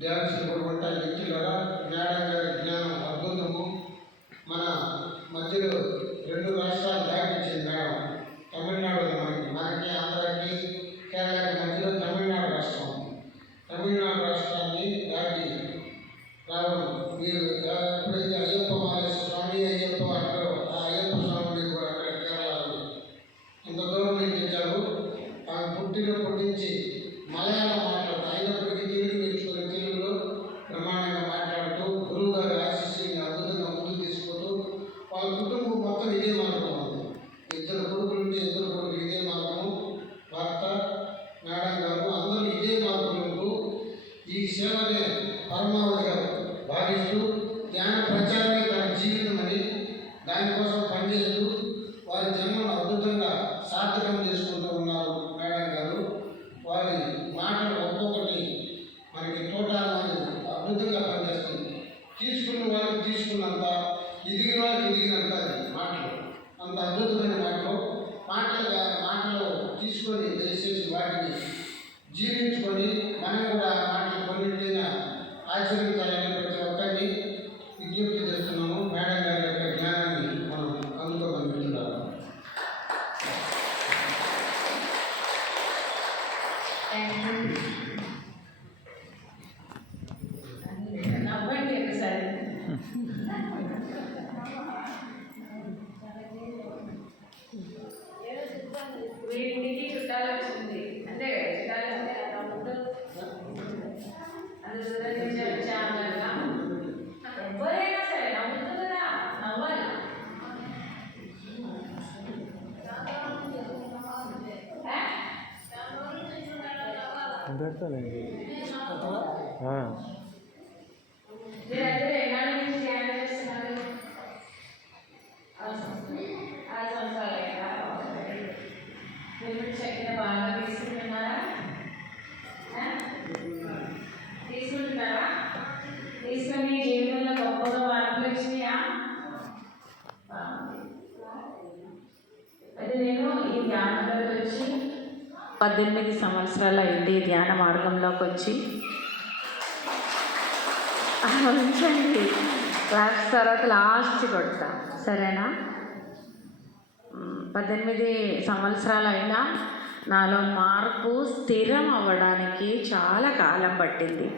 Dance కూడా ఇచ్చిల్లరా madam గారి జ్ఞానం అద్భుతము. మన మధ్యలో 2 రాష్ట్రాలు దాటించింది మేడం. తమిళనాడు మనకి ఆంధ్రాకి కేరళకి మధ్యలో తమిళనాడు రాష్ట్రం. తమిళనాడు రాష్ట్రాన్ని దాటి రావడం మీరు ఎప్పుడైతే అయ్యప్ప స్వామి అయ్యప్ప అంటారో ఆ అయ్యప్ప స్వామిని కూడా అక్కడ కేరళలో ఇంత దూరం నుంచి తెచ్చారు. ఆమె పుట్టినప్పటి నుంచి మలయాళం మాట్లాడుతూ అయినప్పటికీ తెలుగు నేర్చుకుని తెలుగులో ప్రమాణంగా మాట్లాడుతూ గురువు గారి ఆశీస్సుని అద్భుతంగా ముందుకు తీసుకుంటూ వాళ్ళ కుటుంబం మొత్తం ఇదే మార్గం ఉంది. 2 కొడుకులు ఉంటే 2 కొడుకులు ఇదే మార్గము. భర్త మేడం గారు అందరూ ఇదే మార్గంలో ఈ సేవనే పరమావధిగా భావిస్తూ ధ్యాన ప్రచారమే తన జీవితం అని దానికోసం పనిచేస్తూ వారి జన్మను అద్భుతంగా సార్థకం చేసుకుంటూ ఉన్నారు మేడం గారు. వారి మాటలు ఒక్కొక్కటి మనకి తోటాలని అద్భుతంగా పనిచేస్తుంది. తీసుకున్న వాళ్ళకి తీసుకున్నంత, ఎదిగిన వాళ్ళకి ఎదిగినంత మాటలు అంత అద్భుతమైన మాటలు తీసుకొని దయచేసి వాటిని జీవించుకొని మనం కూడా మాటలు కొన్నింటిన ఆచరించాలని ప్రతి ఒక్కరిని విజ్ఞప్తి చేస్తున్నాము. మేడం గారి యొక్క జ్ఞానాన్ని మనం అందుకోగలుగుతున్నాము. నవ్వండి ఒకసారి. వీటికి చుట్టాలు వచ్చింది అంటే చుట్టాలు ఎవరైనా సరే నవ్వుతుంది కదా, నవ్వాలి. మీరందరూ ఎన్నాళ్ళ నుంచి ధ్యానం చేస్తున్నారు? 6 సంవత్సరాలైనా మీరు చక్కెర బాగా తీసుకుంటున్నారా? తీసుకుని జీవితంలో గొప్పగా మార్పులు వచ్చినాయా? అయితే నేను ఈ ధ్యానంలోకి వచ్చి 18 సంవత్సరాలు అయింది. ధ్యాన మార్గంలోకి వచ్చి ఉంచండి. క్లాస్ తర్వాత లాస్ట్ కొడతా, సరేనా? 18 సంవత్సరాలు అయినా నాలో మార్పు స్థిరం అవ్వడానికి చాలా కాలం పట్టింది.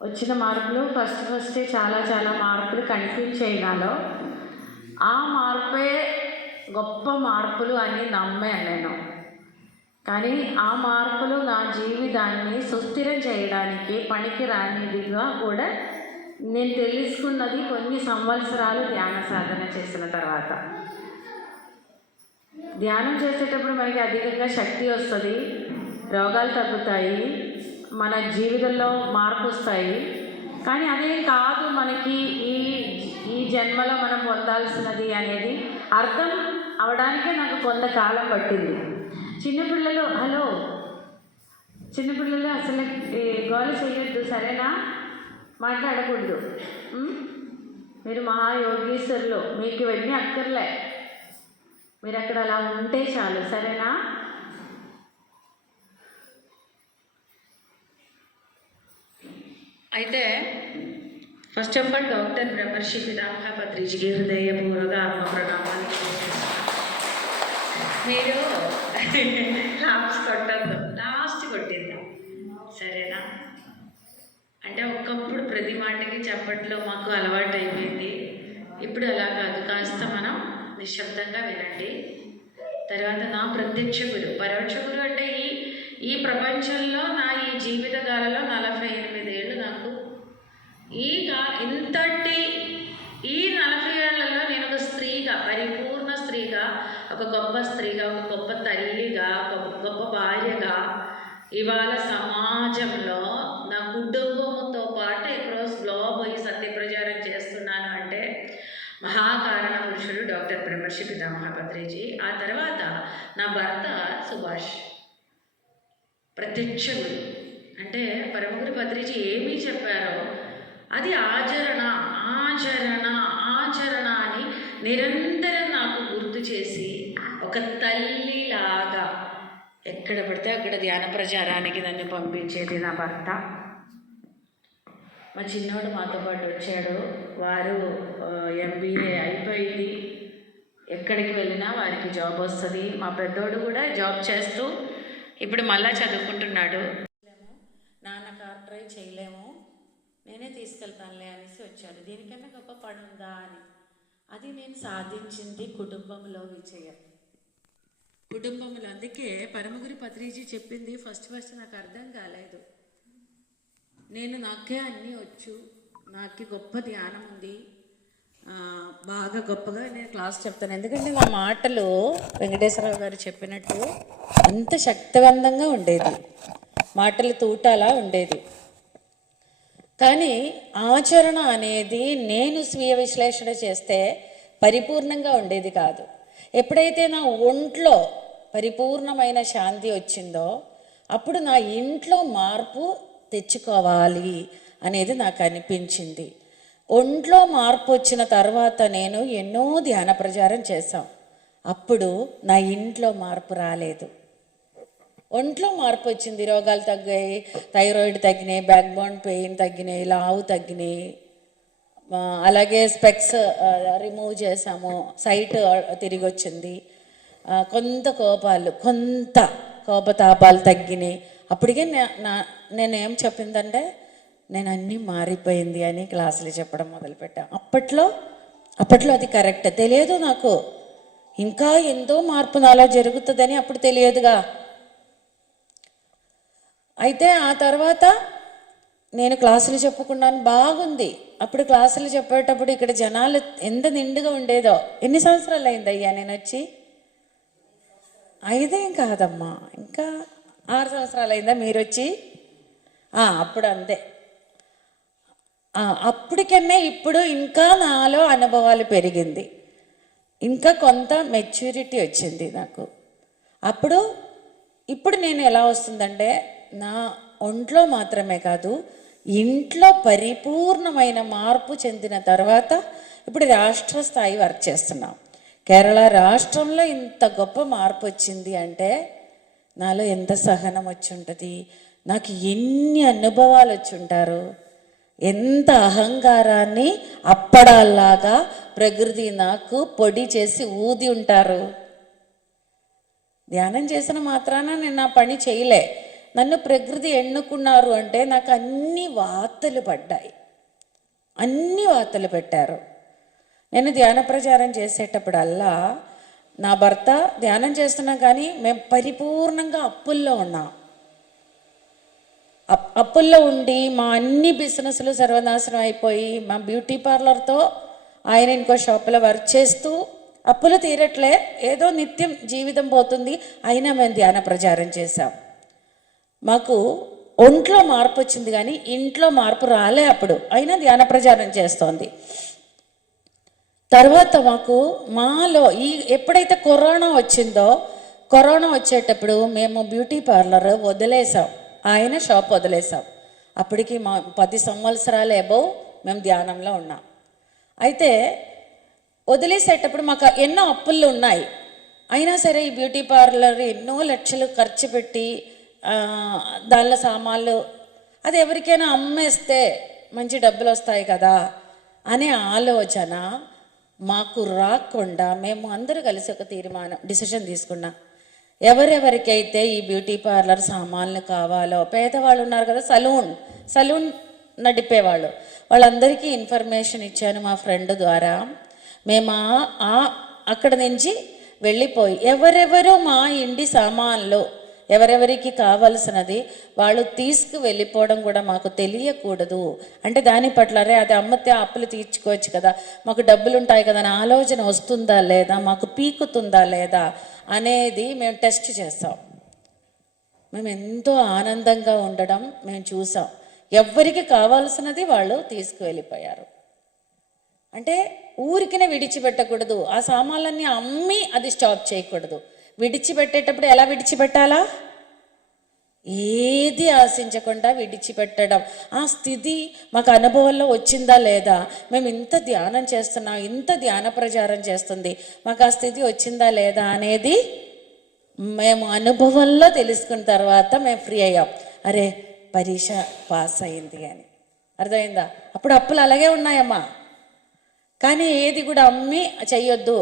వచ్చిన మార్పులు ఫస్టే చాలా మార్పులు కనిపించాయి నాలో. ఆ మార్పే గొప్ప మార్పులు అని నమ్మాను నేను. కానీ ఆ మార్పులు నా జీవితాన్ని సుస్థిరం చేయడానికి పనికి రానిదిగా కూడా నేను తెలుసుకున్నది కొన్ని సంవత్సరాలు ధ్యాన సాధన చేసిన తర్వాత. ధ్యానం చేసేటప్పుడు మనకి అధికంగా శక్తి వస్తుంది, రోగాలు తగ్గుతాయి, మన జీవితంలో మార్పు వస్తాయి. కానీ అదేం కాదు మనకి ఈ జన్మలో మనం పొందాల్సినది అనేది అర్థం అవడానికే నాకు కొంతకాలం పట్టింది. చిన్నపిల్లలు అసలు గోల చేయొద్దు, సరేనా? మాట్లాడకూడదు. మీరు మహాయోగీశ్వరులు, మీకు ఇవన్నీ అక్కర్లే. మీరు అక్కడ అలా ఉంటే చాలు, సరేనా? అయితే ఫస్ట్ ఆఫ్ ఆల్ డాక్టర్ బ్రహ్మర్షి పితామహ పత్రిజీకి హృదయపూర్వక ఆత్మ ప్రణామాలు. మీరు క్లాప్స్ కొట్టద్దు, లాస్ట్ కొట్టిద్దాం, సరేనా? అంటే ఒకప్పుడు ప్రతి మాటకి చప్పట్లో మాకు అలవాటు అయిపోయింది. ఇప్పుడు అలా కాదు, కాస్త మనం నిశ్శబ్దంగా వినండి. తర్వాత నా ప్రత్యక్ష గురు, పరోక్ష గురు అంటే ఈ ప్రపంచంలో నా ఈ జీవిత కాలంలో 48 ఏళ్ళు నాకు ఇంతటి ఈ 40 ఏళ్లలో నేను ఒక స్త్రీగా, పరిపూర్ణ స్త్రీగా, ఒక గొప్ప స్త్రీగా, ఒక గొప్ప తల్లిగా, ఒక గొప్ప భార్యగా ఇవాళ సమాజంలో నా కుటుంబంతో పాటు ఎక్కడో స్లో పోయి సత్యప్రచారం చేస్తున్నాను అంటే మహాకారణ పురుషుడు డాక్టర్ బ్రహ్మర్షి పితామహ పత్రిజీ. ఆ తర్వాత నా భర్త సుభాష్ ప్రత్యక్షుడు. అంటే పరమగురు పత్రిజీ ఏమీ చెప్పారో అది ఆచరణ అని నిరంతరం నాకు గుర్తు చేసి ఒక తల్లిలాగా ఎక్కడ పడితే అక్కడ ధ్యాన ప్రచారానికి నన్ను పంపించేది నా భర్త. మా చిన్నోడు మాతో పాటు వచ్చాడు. వారు MBA అయిపోయింది. ఎక్కడికి వెళ్ళినా వారికి జాబ్ వస్తుంది. మా పెద్దోడు కూడా జాబ్ చేస్తూ ఇప్పుడు మళ్ళా చదువుకుంటున్నాడు. నాన్న కార్ డ్రైవ్ చేయలేము, నేనే తీసుకెళ్తానులే అనేసి వచ్చాడు. దీనికన్నా గొప్ప పని ఉందా అని. అది నేను సాధించింది కుటుంబంలో విజయం. కుటుంబంలో. అందుకే పరమగురు పత్రిజీ చెప్పింది ఫస్ట్ నాకు అర్థం కాలేదు. నాకే అన్నీ వచ్చు, నాకు గొప్ప ధ్యానం ఉంది, బాగా గొప్పగా నేను క్లాస్ చెప్తాను. ఎందుకంటే నా మాటలు వెంకటేశ్వరరావు గారు చెప్పినట్టు అంత శక్తివంతంగా ఉండేది, మాటలు తూటాలా ఉండేది. కానీ ఆచరణ అనేది నేను స్వీయ విశ్లేషణ చేస్తే పరిపూర్ణంగా ఉండేది కాదు. ఎప్పుడైతే నా ఒంట్లో పరిపూర్ణమైన శాంతి వచ్చిందో అప్పుడు నా ఇంట్లో మార్పు తెచ్చుకోవాలి అనేది నాకు అనిపించింది. ఒంట్లో మార్పు వచ్చిన తర్వాత నేను ఎన్నో ధ్యాన ప్రచారం చేశాం. అప్పుడు నా ఇంట్లో మార్పు రాలేదు. ఒంట్లో మార్పు వచ్చింది, రోగాలు తగ్గాయి, థైరాయిడ్ తగ్గినాయి, బ్యాక్ బోన్ పెయిన్ తగ్గినాయి, లావు తగ్గినాయి, అలాగే స్పెక్స్ రిమూవ్ చేసాము, సైట్ తిరిగి వచ్చింది, కొంత కోపతాపాలు తగ్గినాయి. అప్పటికే నేనేం చెప్పిందంటే నేను అన్నీ మారిపోయింది అని క్లాసులు చెప్పడం మొదలుపెట్టాను. అప్పట్లో అది కరెక్ట్ తెలియదు నాకు. ఇంకా ఎంతో మార్పు నాలో జరుగుతుందని అప్పుడు తెలియదుగా. అయితే ఆ తర్వాత నేను క్లాసులు చెప్పుకున్నాను, బాగుంది. అప్పుడు క్లాసులు చెప్పేటప్పుడు ఇక్కడ జనాలు ఎంత నిండుగా ఉండేదో. ఎన్ని సంవత్సరాలు అయిందయ్యా నేను వచ్చి? 5 కాదమ్మా, ఇంకా 6 సంవత్సరాలు అయిందా మీరు వచ్చి? అప్పుడు అంతే. అప్పటికన్నా ఇప్పుడు ఇంకా నాలో అనుభవాలు పెరిగింది, ఇంకా కొంత మెచ్యూరిటీ వచ్చింది నాకు. ఇప్పుడు నేను ఎలా వస్తుందంటే నా ఒంట్లో మాత్రమే కాదు ఇంట్లో పరిపూర్ణమైన మార్పు చెందిన తర్వాత ఇప్పుడు రాష్ట్ర స్థాయి వర్క్ చేస్తున్నాం. కేరళ రాష్ట్రంలో ఇంత గొప్ప మార్పు వచ్చింది అంటే నాలో ఎంత సహనం వచ్చి ఉంటుంది, నాకు ఎన్ని అనుభవాలు వచ్చి ఉంటారు, ఎంత అహంకారాన్ని అప్పడాల్లాగా ప్రకృతి నాకు పొడి చేసి ఊది ఉంటారు. ధ్యానం చేసిన మాత్రాన నేను నా పని చేయలే. నన్ను ప్రకృతి ఎన్నుకున్నారు అంటే నాకు అన్ని వార్తలు పడ్డాయి, అన్ని వార్తలు పెట్టారు. నేను ధ్యాన ప్రచారం చేసేటప్పుడల్లా నా భర్త ధ్యానం చేస్తున్నాం కానీ మేము పరిపూర్ణంగా అప్పుల్లో ఉన్నాం. అప్పుల్లో ఉండి మా అన్ని బిజినెస్లు సర్వనాశనం అయిపోయి మా బ్యూటీ పార్లర్తో ఆయన ఇంకో షాపులో వర్క్ చేస్తూ అప్పులు తీరట్లే, ఏదో నిత్యం జీవితం పోతుంది. అయినా మేము ధ్యాన ప్రచారం చేశాం. మాకు ఒంట్లో మార్పు వచ్చింది కానీ ఇంట్లో మార్పు రాలే అప్పుడు, అయినా ధ్యాన ప్రచారం చేస్తోంది. తర్వాత మాలో ఎప్పుడైతే కరోనా వచ్చిందో, కరోనా వచ్చేటప్పుడు మేము బ్యూటీ పార్లర్ వదిలేసాం, ఆయన షాప్ వదిలేసాం. అప్పటికి 10 సంవత్సరాలు అబౌవ్ మేము ధ్యానంలో ఉన్నాం. అయితే వదిలేసేటప్పుడు మాకు ఎన్నో అప్పులు ఉన్నాయి. అయినా సరే ఈ బ్యూటీ పార్లర్ ఎన్నో లక్షలు ఖర్చు పెట్టి దానిలో సామాన్లు అది ఎవరికైనా అమ్మేస్తే మంచి డబ్బులు వస్తాయి కదా అనే ఆలోచన మాకు రాకుండా మేము అందరూ కలిసి ఒక డిసిషన్ తీసుకున్నాం. ఎవరెవరికైతే ఈ బ్యూటీ పార్లర్ సామాన్లు కావాలో, పేదవాళ్ళు ఉన్నారు కదా, సలూన్ నడిపేవాళ్ళు, వాళ్ళందరికీ ఇన్ఫర్మేషన్ ఇచ్చాను మా ఫ్రెండ్ ద్వారా. మేము అక్కడ నుంచి వెళ్ళిపోయి ఎవరెవరు మా ఇంటి సామాన్లు ఎవరెవరికి కావాల్సినది వాళ్ళు తీసుకు వెళ్ళిపోవడం కూడా మాకు తెలియకూడదు. అంటే దాని పట్ల అది అమ్మితే అప్పులు తీర్చుకోవచ్చు కదా, మాకు డబ్బులు ఉంటాయి కదా అని ఆలోచన వస్తుందా లేదా, మాకు పీకుతుందా లేదా అనేది మేము టెస్ట్ చేసాం. మేము ఎంతో ఆనందంగా ఉండడం మేము చూసాం. ఎవరికి కావాల్సినది వాళ్ళు తీసుకువెళ్ళిపోయారు. అంటే ఊరికినే విడిచిపెట్టకూడదు, ఆ సామాన్లన్నీ అమ్మి అది స్టాప్ చేయకూడదు. విడిచిపెట్టేటప్పుడు ఎలా విడిచిపెట్టాలా, ఏది ఆశించకుండా విడిచిపెట్టడం. ఆ స్థితి మాకు అనుభవంలో వచ్చిందా లేదా, మేము ఇంత ధ్యానం చేస్తున్నాం, ఇంత ధ్యాన ప్రచారం చేస్తుంది, మాకు ఆ స్థితి వచ్చిందా లేదా అనేది మేము అనుభవంలో తెలుసుకున్న తర్వాత మేము ఫ్రీ అయ్యాం. అరే పరీక్ష పాస్ అయింది అని అర్థమైందా? అప్పుడు అప్పులు అలాగే ఉన్నాయమ్మా. కానీ ఏది కూడా అమ్మి చెయ్యొద్దు.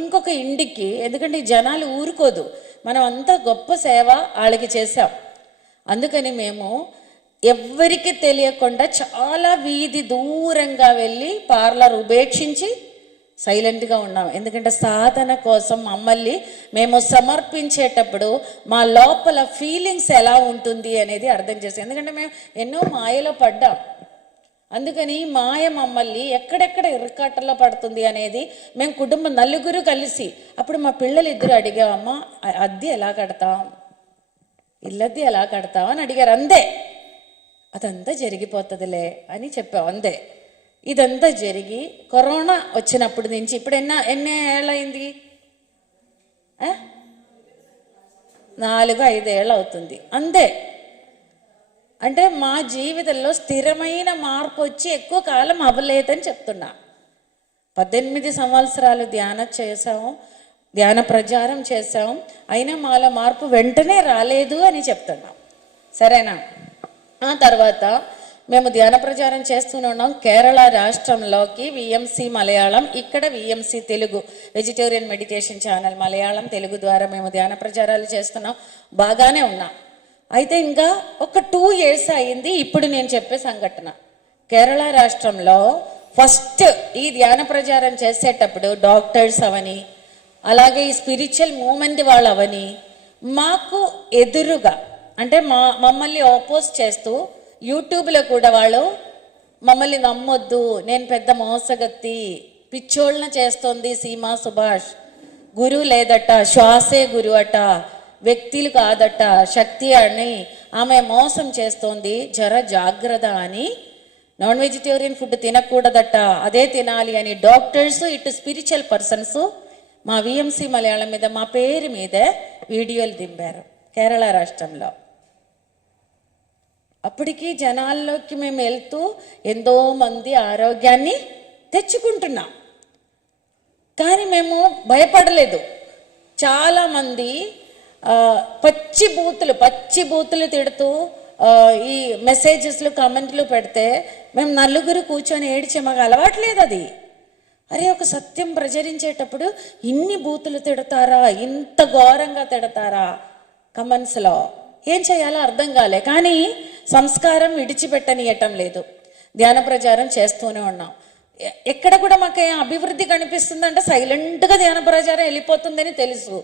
ఇంకొక ఇంటికి, ఎందుకంటే ఈ జనాలు ఊరుకోదు. మనం అంతా గొప్ప సేవ వాళ్ళకి చేసాం. అందుకని మేము ఎవ్వరికి తెలియకుండా చాలా వీధి దూరంగా వెళ్ళి పార్లర్ ఉపేక్షించి సైలెంట్గా ఉన్నాం. ఎందుకంటే సాధన కోసం మమ్మల్ని మేము సమర్పించేటప్పుడు మా లోపల ఫీలింగ్స్ ఎలా ఉంటుంది అనేది అర్థం చేస్తాం. ఎందుకంటే మేము ఎన్నో మాయలో పడ్డాం. అందుకని మాయ మమ్మల్ని ఎక్కడెక్కడ ఇరుకాటల్లో పడుతుంది అనేది మేము కుటుంబం నలుగురు కలిసి, అప్పుడు మా పిల్లలు ఇద్దరు అడిగామమ్మా అద్దె ఎలా కడతాం, ఇల్లద్దె ఎలా కడతాం అని అడిగారు. అంతే, అదంతా జరిగిపోతుందిలే అని చెప్పాం. అంతే. ఇదంతా జరిగి కరోనా వచ్చినప్పటి నుంచి ఇప్పుడు ఎన్ని ఏళ్ళయింది? 4-5 ఏళ్ళు అవుతుంది. అంతే. అంటే మా జీవితంలో స్థిరమైన మార్పు వచ్చి ఎక్కువ కాలం అవ్వలేదని చెప్తున్నా. 18 సంవత్సరాలు ధ్యాన ప్రచారం చేసాం, అయినా మాలో మార్పు వెంటనే రాలేదు అని చెప్తున్నాం. సరేనా? ఆ తర్వాత మేము ధ్యాన ప్రచారం చేస్తూనే ఉన్నాం. కేరళ రాష్ట్రంలోకి విఎంసి మలయాళం, ఇక్కడ VMC Telugu, vegetarian meditation channel Malayalam Telugu ద్వారా మేము ధ్యాన ప్రచారాలు చేస్తున్నాం. బాగానే ఉన్నాం. అయితే ఇంకా ఒక 2 years అయింది ఇప్పుడు నేను చెప్పే సంఘటన. కేరళ రాష్ట్రంలో ఫస్ట్ ఈ ధ్యాన ప్రచారం చేసేటప్పుడు డాక్టర్స్ అవని, అలాగే ఈ స్పిరిచువల్ మూమెంట్ వాళ్ళు అవని మాకు ఎదురుగా, అంటే మమ్మల్ని ఆపోజ్ చేస్తూ యూట్యూబ్లో కూడా వాళ్ళు మమ్మల్ని నమ్మొద్దు, నేను పెద్ద మోసగత్తి, పిచ్చోళ్ళన చేస్తోంది సీమా సుభాష్, గురువు లేదట, శ్వాసే గురువు అట, వ్యక్తులు కాదట, శక్తి అని, ఆమె మోసం చేస్తోంది, జర జాగ్రత్త అని, నాన్ వెజిటేరియన్ ఫుడ్ తినకూడదట, అదే తినాలి అని డాక్టర్స్ ఇటు స్పిరిచువల్ పర్సన్స్ మా విఎంసి మలయాళం మీద మా పేరు మీద వీడియోలు దింపారు కేరళ రాష్ట్రంలో. అప్పటికి జనాల్లోకి మేము వెళ్తూ ఎంతో మంది ఆరోగ్యాన్ని తెచ్చుకుంటున్నాం. కానీ మేము భయపడలేదు. చాలామంది పచ్చి బూతులు తిడుతూ ఈ మెసేజెస్లు కామెంట్లు పెడితే మేము నలుగురు కూర్చొని ఏడిచే, మాకు అలవాట్లేదు అది. అరే ఒక సత్యం ప్రచరించేటప్పుడు ఇన్ని బూతులు తిడతారా, ఇంత ఘోరంగా తిడతారా కమెంట్స్లో, ఏం చేయాలో అర్థం కాలే. కానీ సంస్కారం విడిచిపెట్టనియటం లేదు. ధ్యాన ప్రచారం చేస్తూనే ఉన్నాం. ఎక్కడ కూడా మాకు అభివృద్ధి కనిపిస్తుందంటే సైలెంట్గా ధ్యాన ప్రచారం వెళ్ళిపోతుందని తెలుసు.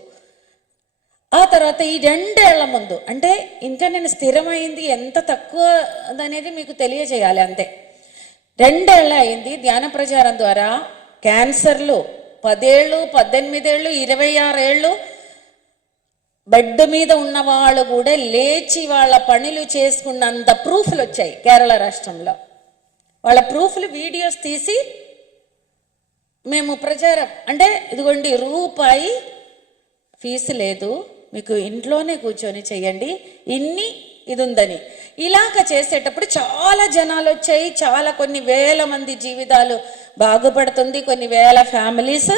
ఆ తర్వాత ఈ 2 ఏళ్ల ముందు, అంటే ఇంకా నేను స్థిరమైంది ఎంత తక్కువ అనేది మీకు తెలియజేయాలి. అంతే, 2 ఏళ్ళు అయింది ధ్యాన ప్రచారం ద్వారా. క్యాన్సర్లు 10 ఏళ్ళు, 18 ఏళ్ళు, 26 ఏళ్ళు బెడ్ మీద ఉన్న వాళ్ళు కూడా లేచి వాళ్ళ పనులు చేసుకున్నంత ప్రూఫ్లు వచ్చాయి కేరళ రాష్ట్రంలో. వాళ్ళ ప్రూఫ్లు వీడియోస్ తీసి మేము ప్రచారం, అంటే ఇదిగోండి రూపాయి ఫీజు లేదు, మీకు ఇంట్లోనే కూర్చొని చెయ్యండి, ఇది ఉందని. ఇలాగ చేసేటప్పుడు చాలా జనాలు వచ్చాయి. కొన్ని వేల మంది జీవితాలు బాగుపడుతుంది. కొన్ని వేల ఫ్యామిలీస్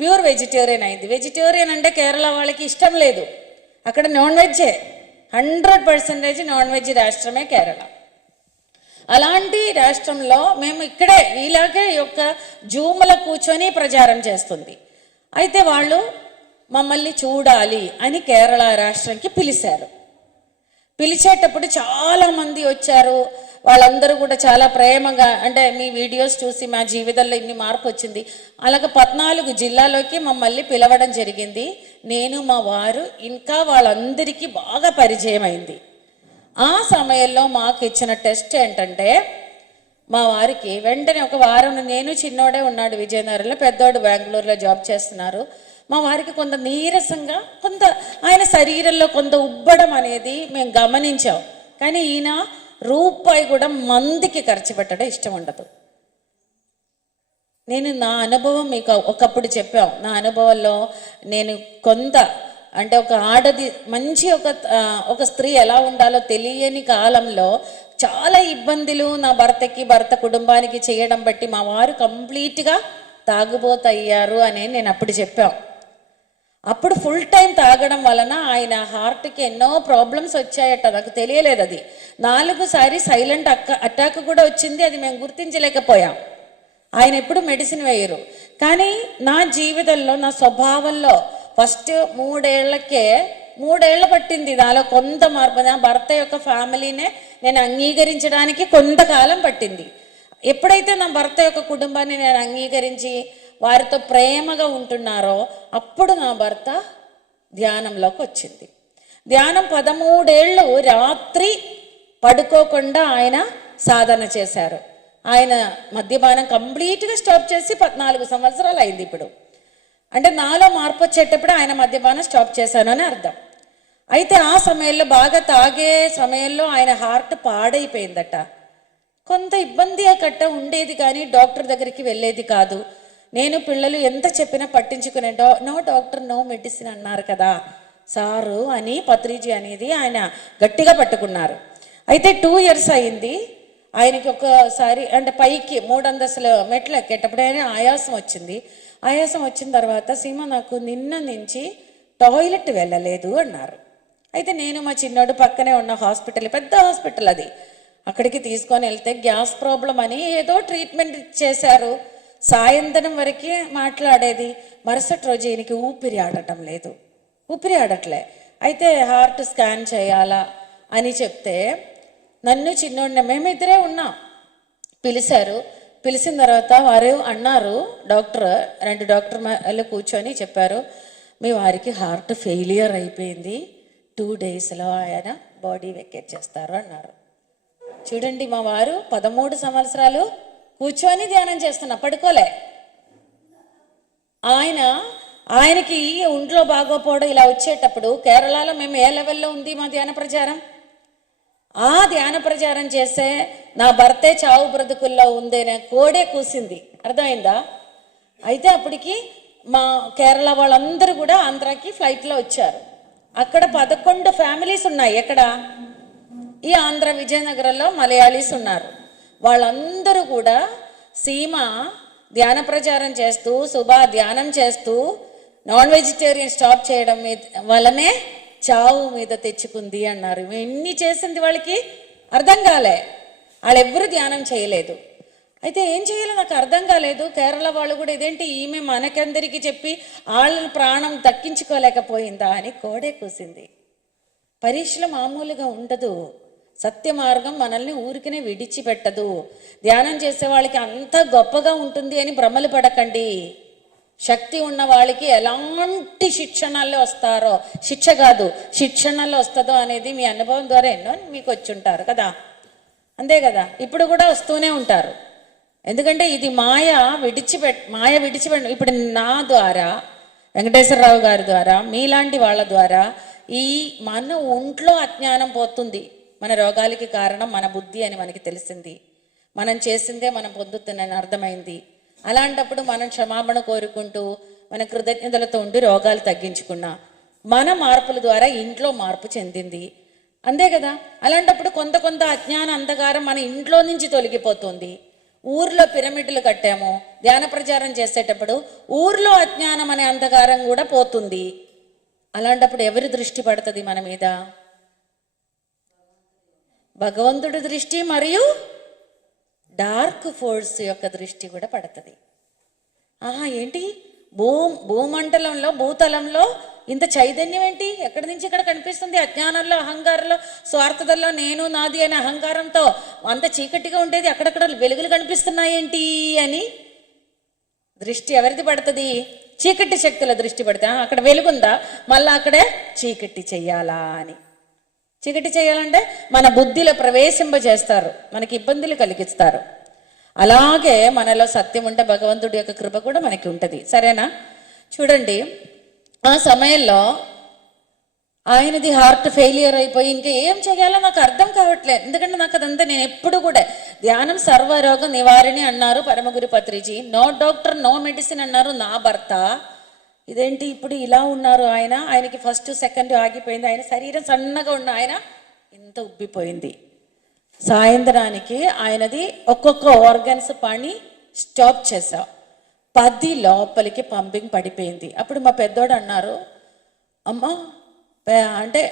ప్యూర్ వెజిటేరియన్ అయింది. వెజిటేరియన్ అంటే కేరళ వాళ్ళకి ఇష్టం లేదు. అక్కడ నాన్ వెజ్జే, 100% నాన్ వెజ్ రాష్ట్రమే కేరళ. అలాంటి రాష్ట్రంలో మేము ఇక్కడే ఇలాగే జూమ్లో కూర్చొని ప్రచారం చేస్తుంది. అయితే వాళ్ళు మమ్మల్ని చూడాలి అని కేరళ రాష్ట్రానికి పిలిచారు. పిలిచేటప్పుడు చాలామంది వచ్చారు. వాళ్ళందరూ కూడా చాలా ప్రేమగా, అంటే మీ వీడియోస్ చూసి మా జీవితంలో ఇన్ని మార్పు వచ్చింది. అలాగే 14 జిల్లాలోకి మమ్మల్ని పిలవడం జరిగింది. నేను మా వారు ఇంకా వాళ్ళందరికీ బాగా పరిచయం అయింది. ఆ సమయంలో మాకు ఇచ్చిన టెస్ట్ ఏంటంటే, మా వారికి వెంటనే ఒక వారం, నేను చిన్నోడే ఉన్నాడు విజయనగరంలో, పెద్దోడు బెంగళూరులో జాబ్ చేస్తున్నారు. మా వారికి కొంత నీరసంగా, ఆయన శరీరంలో కొంత ఉబ్బడం అనేది మేము గమనించాం. కానీ ఈయన రూపాయి కూడా మందికి ఖర్చు పెట్టడం ఇష్టం ఉండదు. నేను నా అనుభవం మీకు ఒకప్పుడు చెప్పాం. నా అనుభవంలో నేను అంటే ఒక ఆడది మంచి ఒక స్త్రీ ఎలా ఉండాలో తెలియని కాలంలో చాలా ఇబ్బందులు నా భర్త కుటుంబానికి చేయడం బట్టి మా వారు కంప్లీట్గా తాగుబోతయ్యారు అని నేను అప్పుడు చెప్పాం. అప్పుడు ఫుల్ టైం తాగడం వలన ఆయన హార్ట్కి ఎన్నో ప్రాబ్లమ్స్ వచ్చాయట, నాకు తెలియలేదు అది. 4 సారి సైలెంట్ అటాక్ కూడా వచ్చింది, అది మేము గుర్తించలేకపోయాం. ఆయన ఎప్పుడు మెడిసిన్ వేయరు. కానీ నా జీవితంలో, నా స్వభావంలో ఫస్ట్ 3 ఏళ్ళు పట్టింది నాలో కొంత మార్పు. నా భర్త యొక్క ఫ్యామిలీనే నేను అంగీకరించడానికి కొంతకాలం పట్టింది. ఎప్పుడైతే నా భర్త యొక్క కుటుంబాన్ని నేను అంగీకరించి వారితో ప్రేమగా ఉంటున్నారో అప్పుడు నా భర్త ధ్యానంలోకి వచ్చింది. ధ్యానం 13 ఏళ్ళు రాత్రి పడుకోకుండా ఆయన సాధన చేశారు. ఆయన మద్యపానం కంప్లీట్గా స్టాప్ చేసి 14 సంవత్సరాలు అయింది ఇప్పుడు. అంటే నాలో మార్పు వచ్చేటప్పుడు ఆయన మద్యపానం స్టాప్ చేశాను అని అర్థం. అయితే ఆ సమయంలో బాగా తాగే సమయంలో ఆయన హార్ట్ పాడైపోయిందట. కొంత ఇబ్బంది కట్ట ఉండేది, కానీ డాక్టర్ దగ్గరికి వెళ్ళేది కాదు. నేను పిల్లలు ఎంత చెప్పినా పట్టించుకునే నో డాక్టర్ నో మెడిసిన్ అన్నారు కదా సారు అని పత్రిజీ అనేది ఆయన గట్టిగా పట్టుకున్నారు. అయితే 2 years అయింది. ఆయనకి ఒకసారి అంటే పైకి 3 అంతస్తుల మెట్లు ఎక్కేటప్పుడు ఆయన ఆయాసం వచ్చింది. ఆయాసం వచ్చిన తర్వాత సీమ నాకు నిన్న నుంచి టాయిలెట్ వెళ్ళలేదు అన్నారు. అయితే నేను మా చిన్నోడు పక్కనే ఉన్న హాస్పిటల్, పెద్ద హాస్పిటల్ అది, అక్కడికి తీసుకొని వెళ్తే గ్యాస్ ప్రాబ్లం అని ఏదో ట్రీట్మెంట్ చేశారు. సాయంత్రం వరకు మాట్లాడేది, మరుసటి రోజు ఈయనకి ఊపిరి ఆడట్లే. అయితే హార్ట్ స్కాన్ చేయాలా అని చెప్తే నన్ను చిన్నోడిని మేమిద్దరే ఉన్నాం పిలిచారు. పిలిచిన తర్వాత వారు అన్నారు, డాక్టర్ 2 డాక్టర్లు కూర్చొని చెప్పారు, మీ వారికి హార్ట్ ఫెయిలియర్ అయిపోయింది, 2 daysలో ఆయన బాడీ వెకేట్ చేస్తారు అన్నారు. చూడండి, మా వారు 13 సంవత్సరాలు కూర్చొని ధ్యానం చేస్తున్నా, పడుకోలే. ఆయనకి ఒంట్లో బాగోపోవడం ఇలా వచ్చేటప్పుడు కేరళలో మేము ఏ లెవెల్లో ఉంది మా ధ్యాన ప్రచారం, ఆ ధ్యాన ప్రచారం చేస్తే నా భర్తే చావు బ్రతుకుల్లో ఉందేనే కోడే కూసింది, అర్థమైందా? అయితే అప్పటికి మా కేరళ వాళ్ళందరూ కూడా ఆంధ్రాకి ఫ్లైట్లో వచ్చారు. అక్కడ 11 ఫ్యామిలీస్ ఉన్నాయి. ఎక్కడ? ఈ ఆంధ్ర విజయనగరంలో మలయాళీస్ ఉన్నారు. వాళ్ళందరూ కూడా సీమ ధ్యాన ప్రచారం చేస్తూ, సుభా ధ్యానం చేస్తూ, నాన్ వెజిటేరియన్ స్టాప్ చేయడం వల్లనే చావు మీద తెచ్చుకుంది అన్నారు. ఎన్ని చేసింది వాళ్ళకి అర్థం కాలే, వాళ్ళెవ్వరూ ధ్యానం చేయలేదు. అయితే ఏం చేయాలో నాకు అర్థం కాలేదు. కేరళ వాళ్ళు కూడా ఇదేంటి ఈమె మనకందరికీ చెప్పి వాళ్ళ ప్రాణం దక్కించుకోలేకపోయిందా అని కోడే కూసింది. పరీక్షలు మామూలుగా ఉండదు. సత్య మార్గం మనల్ని ఊరికనే విడిచిపెట్టదు. ధ్యానం చేసే వాళ్ళకి అంత గొప్పగా ఉంటుంది అని భ్రమలు పడకండి. శక్తి ఉన్న వాళ్ళకి ఎలాంటి శిక్షణల్లో వస్తారో, శిక్ష కాదు శిక్షణల్లో వస్తుందో అనేది మీ అనుభవం ద్వారా ఎన్నో మీకు వచ్చి ఉంటారు కదా, అంతే కదా. ఇప్పుడు కూడా వస్తూనే ఉంటారు. ఎందుకంటే ఇది మాయ విడిచిపెట్ట. ఇప్పుడు నా ద్వారా, వెంకటేశ్వరరావు గారి ద్వారా, మీలాంటి వాళ్ళ ద్వారా ఈ మన ఒంట్లో అజ్ఞానం పోతుంది. మన రోగాలకి కారణం మన బుద్ధి అని మనకి తెలిసింది. మనం చేసిందే మనం పొందుతున్నాయని అర్థమైంది. అలాంటప్పుడు మనం క్షమాపణ కోరుకుంటూ మన కృతజ్ఞతలతో ఉండి రోగాలు తగ్గించుకున్నా మన మార్పుల ద్వారా ఇంట్లో మార్పు చెందింది, అంతే కదా. అలాంటప్పుడు కొంత అజ్ఞాన అంధకారం మన ఇంట్లో నుంచి తొలగిపోతుంది. ఊర్లో పిరమిడ్లు కట్టాము, ధ్యాన ప్రచారం చేసేటప్పుడు ఊర్లో అజ్ఞానం అనే అంధకారం కూడా పోతుంది. అలాంటప్పుడు ఎవరి దృష్టి పడుతుంది మన మీద? భగవంతుడి దృష్టి మరియు డార్క్ ఫోర్స్ యొక్క దృష్టి కూడా పడుతుంది. ఏంటి భూమండలంలో భూతలంలో ఇంత చైతన్యం ఏంటి? ఎక్కడి నుంచి ఇక్కడ కనిపిస్తుంది? అజ్ఞానంలో, అహంకారంలో, స్వార్థతల్లో, నేను నాది అనే అహంకారంతో అంత చీకటిగా ఉండేది అక్కడక్కడ వెలుగులు కనిపిస్తున్నాయేంటి అని దృష్టి ఎవరిది పడుతుంది? చీకటి శక్తుల దృష్టి పడితే అక్కడ వెలుగుందా, మళ్ళీ అక్కడే చీకటి చెయ్యాలా అని. చీకటి చేయాలంటే మన బుద్ధిలో ప్రవేశింపజేస్తారు, మనకి ఇబ్బందులు కలిగిస్తారు. అలాగే మనలో సత్యం ఉంటే భగవంతుడి యొక్క కృప కూడా మనకి ఉంటుంది. సరేనా? చూడండి, ఆ సమయంలో ఆయనది హార్ట్ ఫెయిలియర్ అయిపోయి ఇంకా ఏం చేయాలో నాకు అర్థం కావట్లేదు. ఎందుకంటే నాకు అదంతా, నేను ఎప్పుడు కూడా ధ్యానం సర్వరోగ నివారణి అన్నారు పరమగురు Patriji, no doctor no medicine అన్నారు నా భర్త. ఇదేంటి ఇప్పుడు ఇలా ఉన్నారు? ఆయనకి ఫస్ట్ సెకండ్ ఆగిపోయింది, ఆయన శరీరం సన్నగా ఉన్న ఆయన ఇంత ఉబ్బిపోయింది. సాయంత్రానికి ఆయనది ఒక్కొక్క ఆర్గన్స్ పని స్టాప్ చేసాం. 10 లోపలికి పంపింగ్ పడిపోయింది. అప్పుడు మా పెద్దోడు అన్నారు, అమ్మ అంటే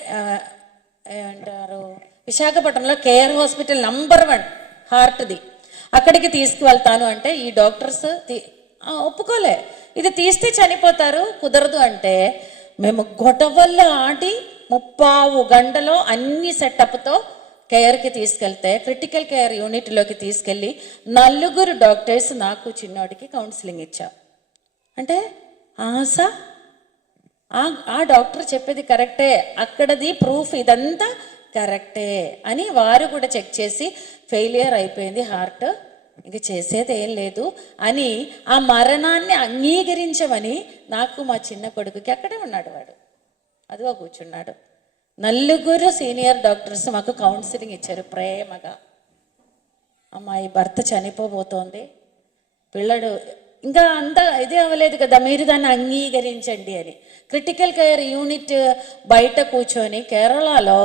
ఏమంటారు, విశాఖపట్నంలో కేఆర్ హాస్పిటల్ నంబర్ 1 హార్ట్ది, అక్కడికి తీసుకువెళ్తాను అంటే ఈ డాక్టర్స్ ఒప్పుకోలే, ఇది తీస్తే చనిపోతారు, కుదరదు అంటే మేము గొడవల్లో ఆడి 30 గంటలో అన్ని సెటప్తో కేర్కి తీసుకెళ్తే క్రిటికల్ కేర్ యూనిట్లోకి తీసుకెళ్ళి 4 డాక్టర్స్ నాకు చిన్నోడికి కౌన్సిలింగ్ ఇచ్చారు. అంటే ఆశ ఆ డాక్టర్ చెప్పేది కరెక్టే, అక్కడది ప్రూఫ్ ఇదంతా కరెక్టే అని వారు కూడా చెక్ చేసి ఫెయిలియర్ అయిపోయింది హార్ట్, ఇంక చేసేది ఏం లేదు అని ఆ మరణాన్ని అంగీకరించమని నాకు మా చిన్న కొడుకుకి అక్కడే ఉన్నాడు, వాడు అదిగో కూర్చున్నాడు. 4 సీనియర్ డాక్టర్స్ మాకు కౌన్సిలింగ్ ఇచ్చారు ప్రేమగా. అమ్మాయి భర్త చనిపోబోతోంది, పిల్లడు ఇంకా అంతా ఇదే అవ్వలేదు కదా, మీరు దాన్ని అంగీకరించండి అని క్రిటికల్ కేర్ యూనిట్ బయట కూర్చొని కేరళలో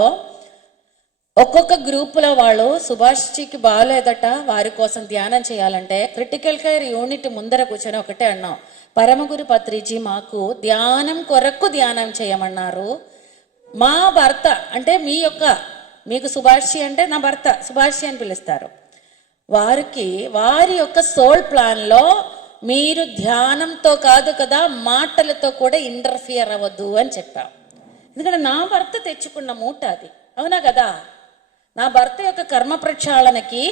ఒక్కొక్క గ్రూపులో వాళ్ళు సుభాష్కి బాగాలేదట, వారి కోసం ధ్యానం చేయాలంటే క్రిటికల్ కేర్ యూనిట్ ముందర కూర్చొని ఒకటే అన్నాం, పరమగురు పత్రిజీ మాకు ధ్యానం కొరకు ధ్యానం చేయమన్నారు. మా భర్త అంటే మీకు సుభాషి అంటే నా భర్త సుభాషి అని పిలుస్తారు, వారి యొక్క సోల్ ప్లాన్లో మీరు ధ్యానంతో కాదు కదా మాటలతో కూడా ఇంటర్ఫియర్ అవ్వద్దు అని చెప్పాం. ఎందుకంటే నా భర్త తెచ్చుకున్న మూట అది, అవునా కదా. నా భర్త యొక్క కర్మ ప్రక్షాళనకి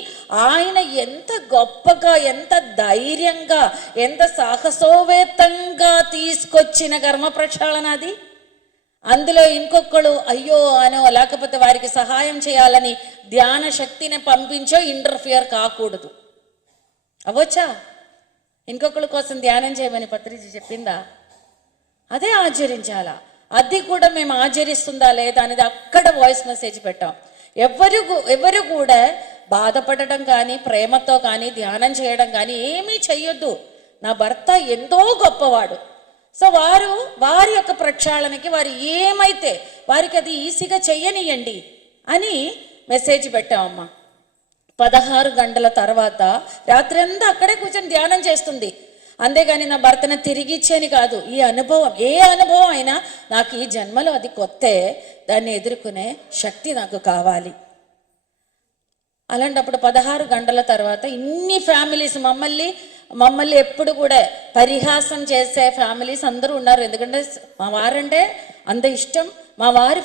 ఆయన ఎంత గొప్పగా, ఎంత ధైర్యంగా, ఎంత సాహసోపేతంగా తీసుకొచ్చిన కర్మ ప్రక్షాళన అది. అందులో ఇంకొకళ్ళు అయ్యో అనో లేకపోతే వారికి సహాయం చేయాలని ధ్యాన శక్తిని పంపించో ఇంటర్ఫియర్ కాకూడదు. అవ్వచ్చా? ఇంకొకళ్ళ కోసం ధ్యానం చేయమని పత్రిజీ చెప్పిందా? అదే ఆచరించాలా. అది కూడా మేము ఆచరిస్తుందా లేదా అనేది అక్కడ వాయిస్ మెసేజ్ పెట్టాం. ఎవరు కూడా బాధపడటం కానీ ప్రేమతో కానీ ధ్యానం చేయడం కానీ ఏమీ చెయ్యొద్దు. నా భర్త ఎంతో గొప్పవాడు, సో వారి యొక్క ప్రక్షాళనకి వారు ఏమైతే వారికి అది ఈజీగా చెయ్యనియండి అని మెసేజ్ పెట్టామమ్మా. 16 గంటల తర్వాత రాత్రి అంతా అక్కడే కూర్చొని ధ్యానం చేస్తుంది. అంతేగాని నా భర్తను తిరిగి ఇచ్చేని కాదు. ఈ అనుభవం ఏ అనుభవం అయినా నాకు ఈ జన్మలో అది కొత్తే, దాన్ని ఎదుర్కొనే శక్తి నాకు కావాలి. అలాంటప్పుడు 16 గంటల తర్వాత ఇన్ని ఫ్యామిలీస్ మమ్మల్ని ఎప్పుడు కూడా పరిహాసం చేసే ఫ్యామిలీస్ అందరూ ఉన్నారు. ఎందుకంటే మా వారంటే అంత ఇష్టం. మా వారి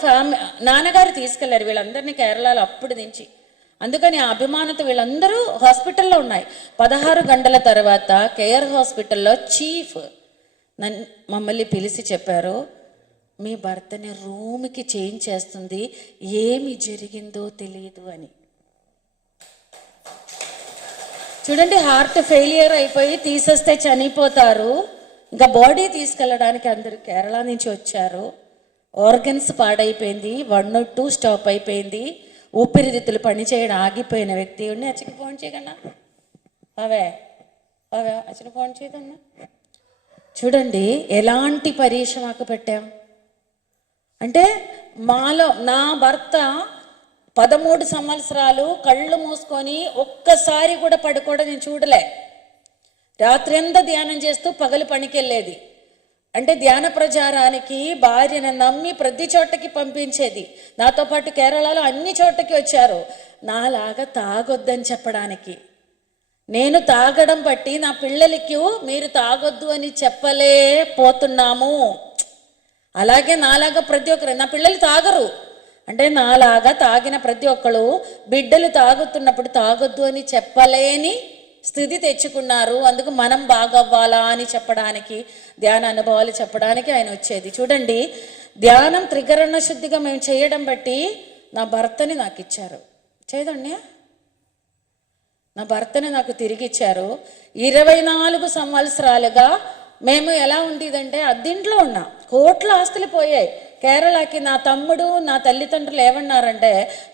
నాన్నగారు తీసుకెళ్లారు వీళ్ళందరినీ కేరళలో అప్పుడు నుంచి. అందుకని ఆ అభిమానంతో వీళ్ళందరూ హాస్పిటల్లో ఉన్నాయి. 16 గంటల తర్వాత కేఆర్ హాస్పిటల్లో చీఫ్ మమ్మల్ని పిలిచి చెప్పారు, మీ భర్తని రూమ్కి చేంజ్ చేస్తుంది, ఏమి జరిగిందో తెలియదు అని. చూడండి, హార్ట్ ఫెయిలియర్ అయిపోయి తీసేస్తే చనిపోతారు, ఇంకా బాడీ తీసుకెళ్ళడానికి అందరూ కేరళ నుంచి వచ్చారు. ఆర్గన్స్ పాడైపోయింది, 102 స్టాప్ అయిపోయింది, ఊపిరితిత్తులు పనిచేయడం ఆగిపోయిన వ్యక్తి ఉండి అచ్చకి ఫోన్ చేయకన్నా అవే అచ్చకి ఫోన్ చేయదన్నా. చూడండి ఎలాంటి పరీక్ష మాకు పెట్టాం అంటే, నా భర్త 13 సంవత్సరాలు కళ్ళు మూసుకొని ఒక్కసారి కూడా పడుకోవడం నేను చూడలే. రాత్రి అంతా ధ్యానం చేస్తూ పగలు పనికెళ్ళేది. అంటే ధ్యాన ప్రచారానికి భార్యను నమ్మి ప్రతి చోటకి పంపించేది. నాతో పాటు కేరళలో అన్ని చోటకి వచ్చారు నాలాగా తాగొద్దని చెప్పడానికి. నేను తాగడం బట్టి నా పిల్లలకి మీరు తాగొద్దు అని చెప్పలేకపోతున్నాము. అలాగే నాలాగా ప్రతి ఒక్కరు, నా పిల్లలు తాగరు అంటే నాలాగా తాగిన ప్రతి ఒక్కరు బిడ్డలు తాగుతున్నప్పుడు తాగొద్దు అని చెప్పలేని స్థితి తెచ్చుకున్నారు. అందుకు మనం బాగవ్వాలా అని చెప్పడానికి, ధ్యాన అనుభవాలు చెప్పడానికి ఆయన వచ్చేది. చూడండి, ధ్యానం త్రికరణ శుద్ధిగా మేము చేయడం బట్టి నా భర్తని నాకు ఇచ్చారు. చేయదండి, నా భర్తని నాకు తిరిగి ఇచ్చారు. 24 సంవత్సరాలుగా మేము ఎలా ఉండేదంటే అద్దింట్లో ఉన్నాం. కోట్ల ఆస్తులు పోయాయి. కేరళకి నా తమ్ముడు నా తల్లిదండ్రులు ఏమన్నారంటే,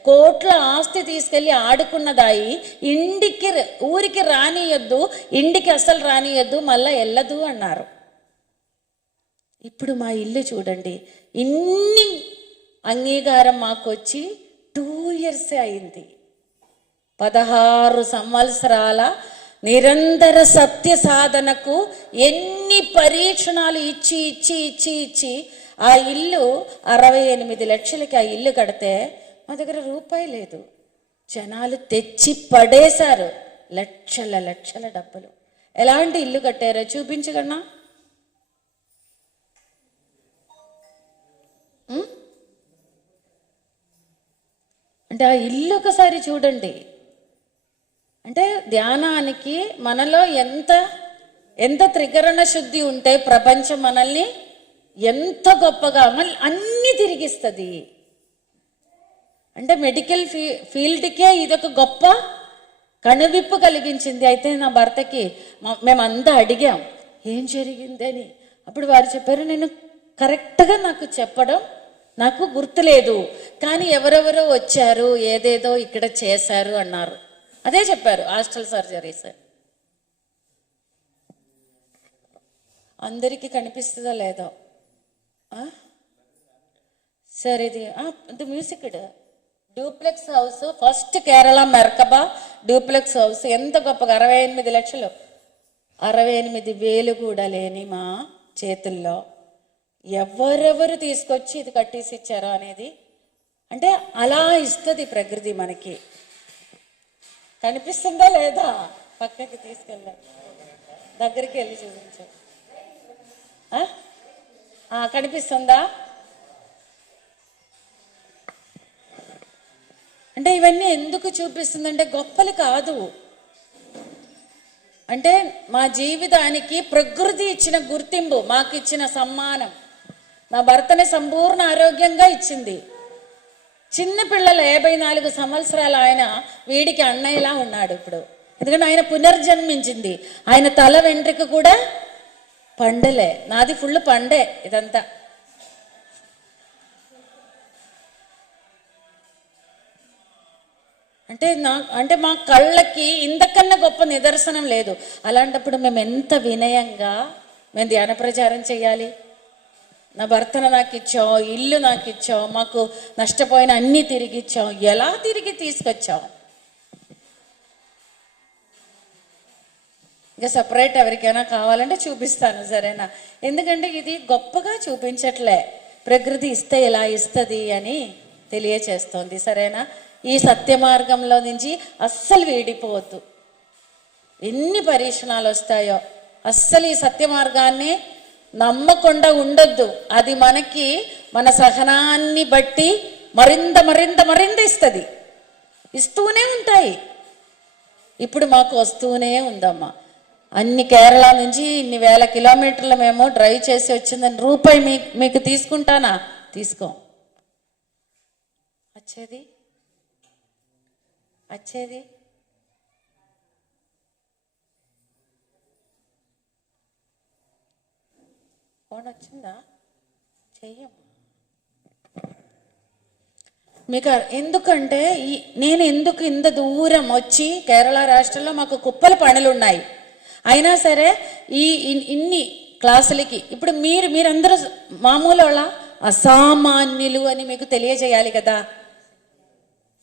కోట్ల ఆస్తి తీసుకెళ్ళి ఆడుకున్నదాయి ఊరికి రానియొద్దు, ఇంటికి అస్సలు రానియొద్దు, మళ్ళా వెళ్ళదు అన్నారు. ఇప్పుడు మా ఇల్లు చూడండి, ఇన్ని అంగీకారం మాకు వచ్చి 2 years అయింది. 16 సంవత్సరాల నిరంతర సత్య సాధనకు ఎన్ని పరీక్షణాలు ఇచ్చి ఇచ్చి ఇచ్చి ఇచ్చి ఆ ఇల్లు 68 లక్షలకి ఆ ఇల్లు కడితే మా దగ్గర రూపాయి లేదు. జనాలు తెచ్చి పడేశారు లక్షల లక్షల డబ్బులు. ఎలాంటి ఇల్లు కట్టారో చూపించగలనా? అంటే ఆ ఇల్లు ఒకసారి చూడండి. అంటే ధ్యానానికి మనలో ఎంత త్రికరణ శుద్ధి ఉంటే ప్రపంచం మనల్ని ఎంత గొప్పగా అన్నీ తిరిగిస్తుంది. అంటే మెడికల్ ఫీల్డ్కే ఇదొక గొప్ప కనువిప్పు కలిగించింది. అయితే నా భర్తకి మేమంతా అడిగాం ఏం జరిగిందని. అప్పుడు వారు చెప్పారు, నేను కరెక్ట్గా నాకు చెప్పడం నాకు గుర్తులేదు, కానీ ఎవరెవరో వచ్చారు ఏదేదో ఇక్కడ చేశారు అన్నారు. అదే చెప్పారు, హాస్టల్ సర్జరీస్. అందరికీ కనిపిస్తుందో లేదో సరే, ఇది music duplex house first Kerala Merkaba duplex house ఎంత గొప్పగా 68 లక్షలు, 68,000 కూడా లేని మా చేతుల్లో ఎవరెవరు తీసుకొచ్చి ఇది కట్టేసి ఇచ్చారో అనేది. అంటే అలా ఇస్తుంది ప్రకృతి మనకి. కనిపిస్తుందా లేదా? పక్కకి తీసుకెళ్ళా, దగ్గరికి వెళ్ళి చూపించు. కనిపిస్తుందా? అంటే ఇవన్నీ ఎందుకు చూపిస్తుందంటే గొప్పలు కాదు, అంటే మా జీవితానికి ప్రకృతి ఇచ్చిన గుర్తింపు, మాకు ఇచ్చిన సమ్మానం. నా భర్తని సంపూర్ణ ఆరోగ్యంగా ఇచ్చింది. చిన్న పిల్లల 54 సంవత్సరాలు ఆయన వీడికి అన్నయ్యలా ఉన్నాడు ఇప్పుడు. ఎందుకంటే ఆయన పునర్జన్మించింది. ఆయన తల వెంట్రుక కూడా పండలే, నాది ఫుల్ పండే ఇదంతా. అంటే మా కళ్ళకి ఇంతకన్నా గొప్ప నిదర్శనం లేదు. అలాంటప్పుడు మేము ఎంత వినయంగా మేము ధ్యాన ప్రచారం చేయాలి. నా భర్తను నాకు ఇచ్చావు, ఇల్లు నాకు ఇచ్చావు, మాకు నష్టపోయిన అన్నీ తిరిగి ఇచ్చావు, ఎలా తిరిగి తీసుకొచ్చావు? ఇంకా సపరేట్ ఎవరికైనా కావాలంటే చూపిస్తాను, సరేనా? ఎందుకంటే ఇది గొప్పగా చూపించట్లే, ప్రకృతి ఇస్తే ఇలా ఇస్తుంది అని తెలియచేస్తోంది, సరేనా? ఈ సత్య మార్గంలో నుంచి అస్సలు వీడిపోవద్దు. ఎన్ని పరీక్షణాలు వస్తాయో అస్సలు ఈ సత్య మార్గాన్ని నమ్మకుండా ఉండొద్దు. అది మనకి మన సహనాన్ని బట్టి మరింత మరింత మరింత ఇస్తూనే ఉంటాయి. ఇప్పుడు మాకు వస్తూనే ఉందమ్మా. అన్ని కేరళ నుంచి ఇన్ని వేల కిలోమీటర్లు మేము డ్రైవ్ చేసి వచ్చిందని రూపాయి మీకు తీసుకుంటానా? తీసుకో. వచ్చేది ఫోన్ వచ్చిందా? చెయ్యమ్మా. మీకు ఎందుకంటే నేను ఎందుకు ఇంత దూరం వచ్చి కేరళ రాష్ట్రంలో మాకు కుప్పల పనులు ఉన్నాయి, అయినా సరే ఇన్ని క్లాసులకి ఇప్పుడు మీరందరూ మామూలు వాళ్ళ అసామాన్యులు అని మీకు తెలియజేయాలి కదా.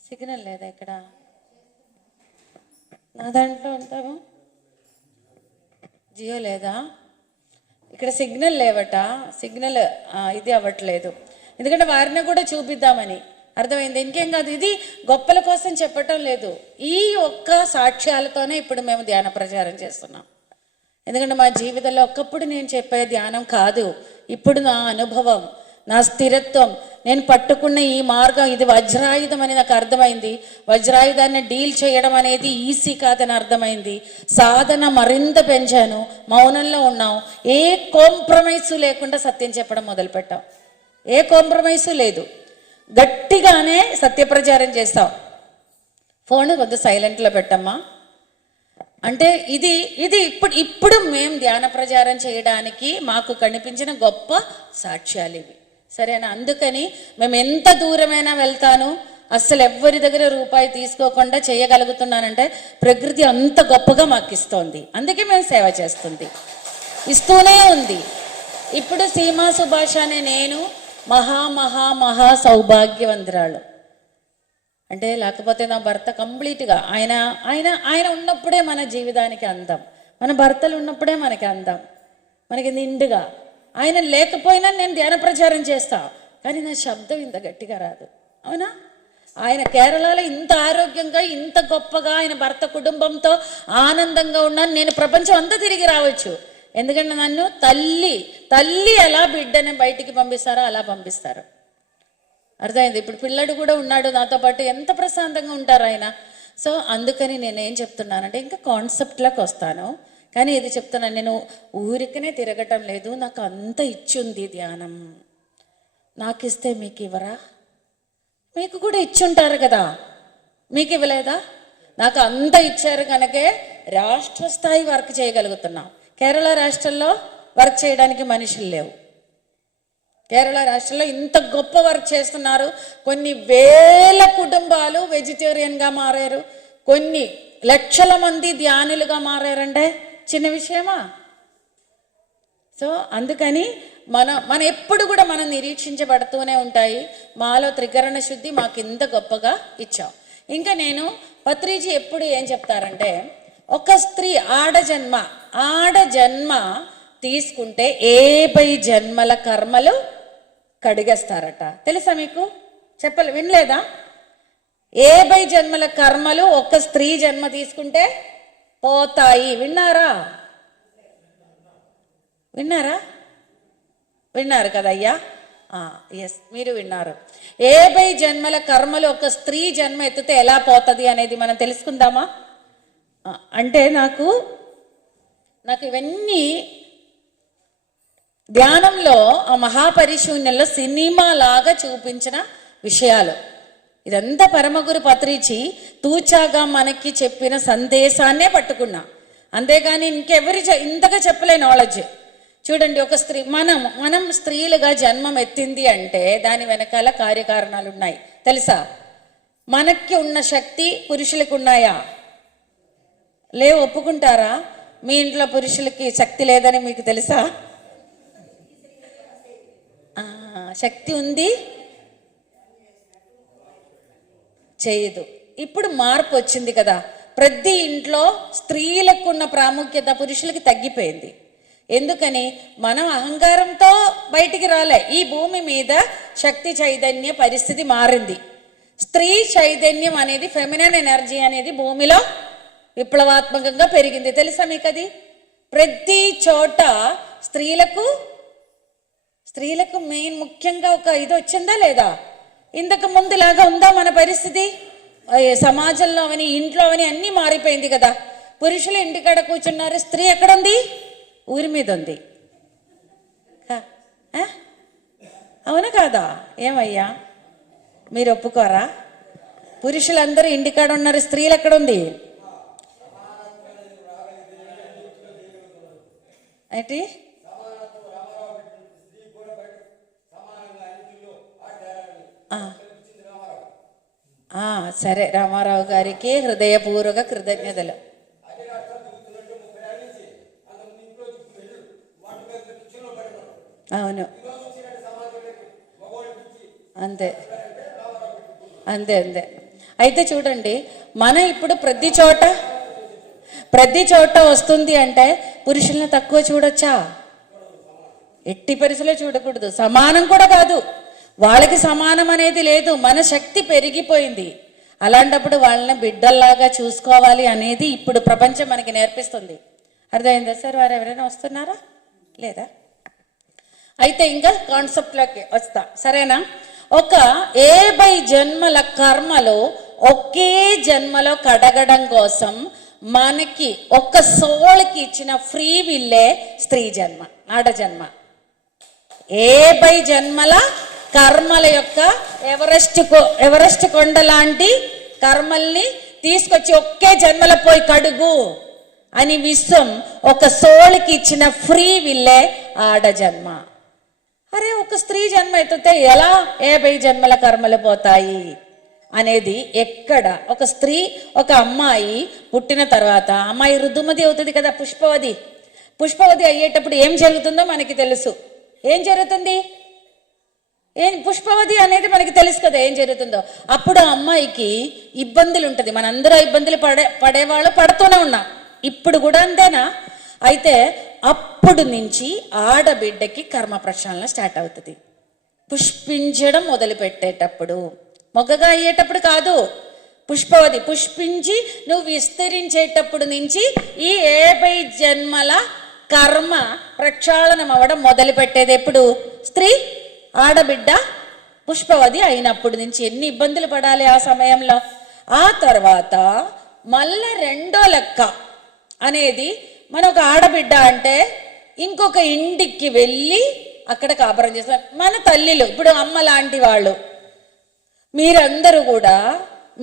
సిగ్నల్ లేదా ఇక్కడ? నా దాంట్లో ఉంటాము, జియో లేదా? ఇక్కడ సిగ్నల్ లేవట, సిగ్నల్ ఇది అవ్వట్లేదు. ఎందుకంటే వారిని కూడా చూపిద్దామని, అర్థమైంది? ఇంకేం కాదు, ఇది గొప్పల కోసం చెప్పటం లేదు. ఈ ఒక్క సాక్ష్యాలతోనే ఇప్పుడు మేము ధ్యాన ప్రచారం చేస్తున్నాం. ఎందుకంటే మా జీవితంలో ఒకప్పుడు నేను చెప్పే ధ్యానం కాదు, ఇప్పుడు నా అనుభవం, నా స్థిరత్వం, నేను పట్టుకున్న ఈ మార్గం ఇది వజ్రాయుధం అని నాకు అర్థమైంది. వజ్రాయుధాన్ని డీల్ చేయడం అనేది ఈజీ కాదని అర్థమైంది. సాధన మరింత పెంచాను, మౌనంలో ఉన్నాం, ఏ కాంప్రమైజు లేకుండా సత్యం చెప్పడం మొదలుపెట్టాం. ఏ కాంప్రమైజు లేదు, గట్టిగానే సత్యప్రచారం చేస్తాం. ఫోన్ కొంత సైలెంట్లో పెట్టమ్మా. అంటే ఇది ఇప్పుడు మేము ధ్యాన ప్రచారం చేయడానికి మాకు కనిపించిన గొప్ప సాక్ష్యాలు ఇవి, సరేనా? అందుకని మేము ఎంత దూరమైనా వెళ్తాను, అస్సలు ఎవ్వరి దగ్గర రూపాయి తీసుకోకుండా చేయగలుగుతున్నానంటే ప్రకృతి అంత గొప్పగా మాకు ఇస్తోంది. అందుకే మేము సేవ చేస్తుంది, ఇస్తూనే ఉంది. ఇప్పుడు సీమా సుభాష్ అనే నేను మహా మహా మహా సౌభాగ్యవంతురాలు. అంటే లేకపోతే నా భర్త కంప్లీట్గా ఆయన ఆయన ఆయన ఉన్నప్పుడే మన జీవితానికి అందం, మన భర్తలు ఉన్నప్పుడే మనకి అందం, మనకి నిండుగా. ఆయన లేకపోయినా నేను ధ్యాన ప్రచారం చేస్తా, కానీ నా శబ్దం ఇంత గట్టిగా రాదు. అవునా? ఆయన కేరళలో ఇంత ఆరోగ్యంగా ఇంత గొప్పగా ఆయన భర్త కుటుంబంతో ఆనందంగా ఉన్నాను. నేను ప్రపంచం అంతా తిరిగి రావచ్చు, ఎందుకంటే నన్ను తల్లి ఎలా బిడ్డని బయటికి పంపిస్తారో అలా పంపిస్తారు. అర్థమైంది? ఇప్పుడు పిల్లడు కూడా ఉన్నాడు నాతో పాటు, ఎంత ప్రశాంతంగా ఉంటారు ఆయన. సో అందుకని నేనేం చెప్తున్నానంటే, ఇంకా కాన్సెప్ట్లోకి వస్తాను, కానీ ఇది చెప్తున్నాను, నేను ఊరికనే తిరగటం లేదు. నాకు అంత ఇచ్చుంది ధ్యానం. నాకు ఇస్తే మీకు ఇవ్వరా? మీకు కూడా ఇచ్చుంటారు కదా, మీకు ఇవ్వలేదా? నాకు అంత ఇచ్చారు కనుకే రాష్ట్ర స్థాయి వర్క్ చేయగలుగుతున్నాం. కేరళ రాష్ట్రంలో వర్క్ చేయడానికి మనుషులు లేవు. కేరళ రాష్ట్రంలో ఇంత గొప్ప వర్క్ చేస్తున్నారు. కొన్ని వేల కుటుంబాలు వెజిటేరియన్గా మారారు, కొన్ని లక్షల మంది ధ్యానులుగా మారారంటే చిన్న విషయమా? సో అందుకని మన ఎప్పుడు కూడా మనం నిరీక్షించబడుతూనే ఉంటాయి. మాలో త్రికరణ శుద్ధి మాకు ఇంత గొప్పగా ఇచ్చాం. ఇంకా నేను పత్రిజీ ఎప్పుడు ఏం చెప్తారంటే, ఒక స్త్రీ ఆడ జన్మ తీసుకుంటే 70 జన్మల కర్మలు కడిగేస్తారట. తెలుసా మీకు? వినలేదా? 70 జన్మల కర్మలు ఒక స్త్రీ జన్మ తీసుకుంటే పోతాయి. విన్నారు కదయ్యా? ఎస్, మీరు విన్నారు. 70 జన్మల కర్మలు ఒక స్త్రీ జన్మ ఎత్తితే ఎలా పోతుంది అనేది మనం తెలుసుకుందామా? అంటే నాకు ఇవన్నీ ధ్యానంలో ఆ మహాపరిశూన్యంలో సినిమా లాగా చూపించిన విషయాలు. ఇదంతా పరమగురు పత్రిజీ తూచాగా మనకి చెప్పిన సందేశాన్నే పట్టుకున్నా, అంతేగాని ఇంతగా చెప్పలే నాలెడ్జ్. చూడండి, ఒక స్త్రీ మనం స్త్రీలుగా జన్మం ఎత్తింది అంటే దాని వెనకాల కార్యకారణాలు ఉన్నాయి. తెలుసా? మనకి ఉన్న శక్తి పురుషులకు ఉన్నాయా? లేవు. ఒప్పుకుంటారా? మీ ఇంట్లో పురుషులకి శక్తి లేదని మీకు తెలుసా? శక్తి ఉంది, చేయదు. ఇప్పుడు మార్పు వచ్చింది కదా, ప్రతి ఇంట్లో స్త్రీలకు ఉన్న ప్రాముఖ్యత పురుషులకి తగ్గిపోయింది. ఎందుకని? మనం అహంకారంతో బయటికి రాలే. ఈ భూమి మీద శక్తి చైతన్య పరిస్థితి మారింది. స్త్రీ చైతన్యం అనేది, ఫెమినైన్ ఎనర్జీ అనేది భూమిలో విప్లవాత్మకంగా పెరిగింది. తెలుసా మీకు అది? ప్రతి చోట స్త్రీలకు మెయిన్ ముఖ్యంగా ఒక ఇది వచ్చిందా లేదా? ఇంతకు ముందులాగా ఉందా మన పరిస్థితి? సమాజంలో అవని, ఇంట్లో అవని అన్నీ మారిపోయింది కదా. పురుషులు ఇంటికాడ కూర్చున్నారు, స్త్రీ ఎక్కడుంది? ఊరి మీద ఉంది. అవునా కాదా? ఏమయ్యా, మీరు ఒప్పుకోరా? పురుషులందరూ ఇంటికాడ ఉన్నారు, స్త్రీలు ఎక్కడుంది? ఏంటి? సరే, రామారావు గారికి హృదయపూర్వక కృతజ్ఞతలు. అవును, అంతే. అయితే చూడండి, మన ఇప్పుడు ప్రతి చోట వస్తుంది అంటే పురుషుల్ని తక్కువ చూడొచ్చా? ఎట్టి పరిస్థితుల్లో చూడకూడదు. సమానం కూడా కాదు, వాళ్ళకి సమానం అనేది లేదు. మన శక్తి పెరిగిపోయింది. అలాంటప్పుడు వాళ్ళని బిడ్డల్లాగా చూసుకోవాలి అనేది ఇప్పుడు ప్రపంచం మనకి నేర్పిస్తుంది. అర్థమైందా సార్? వారు ఎవరైనా వస్తున్నారా లేదా? అయితే ఇంకా కాన్సెప్ట్లోకి వస్తా, సరేనా? ఒక 70 జన్మల కర్మలు ఒకే జన్మలో కడగడం కోసం మనకి ఒక సోల్కి ఇచ్చిన ఫ్రీ విల్లే స్త్రీ జన్మ, ఆడ జన్మ. 70 జన్మల కర్మల యొక్క ఎవరెస్ట్ కొండ లాంటి కర్మల్ని తీసుకొచ్చి ఒకే జన్మలో పోయి కడుగు అని విశ్వం ఒక సోల్కి ఇచ్చిన ఫ్రీ విల్లే ఆడ జన్మ. అరే, ఒక స్త్రీ జన్మ ఎత్తితే ఎలా 70 జన్మల కర్మలు పోతాయి అనేది ఎక్కడ? ఒక స్త్రీ, ఒక అమ్మాయి పుట్టిన తర్వాత అమ్మాయి ఋతుమతి అవుతుంది కదా, పుష్పవతి అయ్యేటప్పుడు ఏం జరుగుతుందో మనకి తెలుసు. ఏం జరుగుతుంది? ఏం పుష్పవతి అనేది మనకి తెలుసు కదా ఏం జరుగుతుందో. అప్పుడు ఆ అమ్మాయికి ఇబ్బందులు ఉంటుంది. మనందరూ ఇబ్బందులు పడేవాళ్ళు పడుతూనే ఉన్నాం. ఇప్పుడు కూడా అంతేనా? అయితే అప్పుడు నుంచి ఆడబిడ్డకి కర్మ ప్రక్షాళన స్టార్ట్ అవుతుంది. పుష్పించడం మొదలు పెట్టేటప్పుడు, మొగ్గగా అయ్యేటప్పుడు కాదు. పుష్పవతి పుష్పించి నువ్వు విస్తరించేటప్పుడు నుంచి ఈ 50 జన్మల కర్మ ప్రక్షాళనం అవ్వడం మొదలు పెట్టేది ఎప్పుడు? స్త్రీ, ఆడబిడ్డ పుష్పవతి అయినప్పుడు నుంచి. ఎన్ని ఇబ్బందులు పడాలి ఆ సమయంలో. ఆ తర్వాత మళ్ళా రెండో లెక్క అనేది, మన ఒక ఆడబిడ్డ అంటే ఇంకొక ఇంటికి వెళ్ళి అక్కడ కాపురం చేస్తారు. మన తల్లిలు, ఇప్పుడు అమ్మ లాంటి వాళ్ళు, మీరందరూ కూడా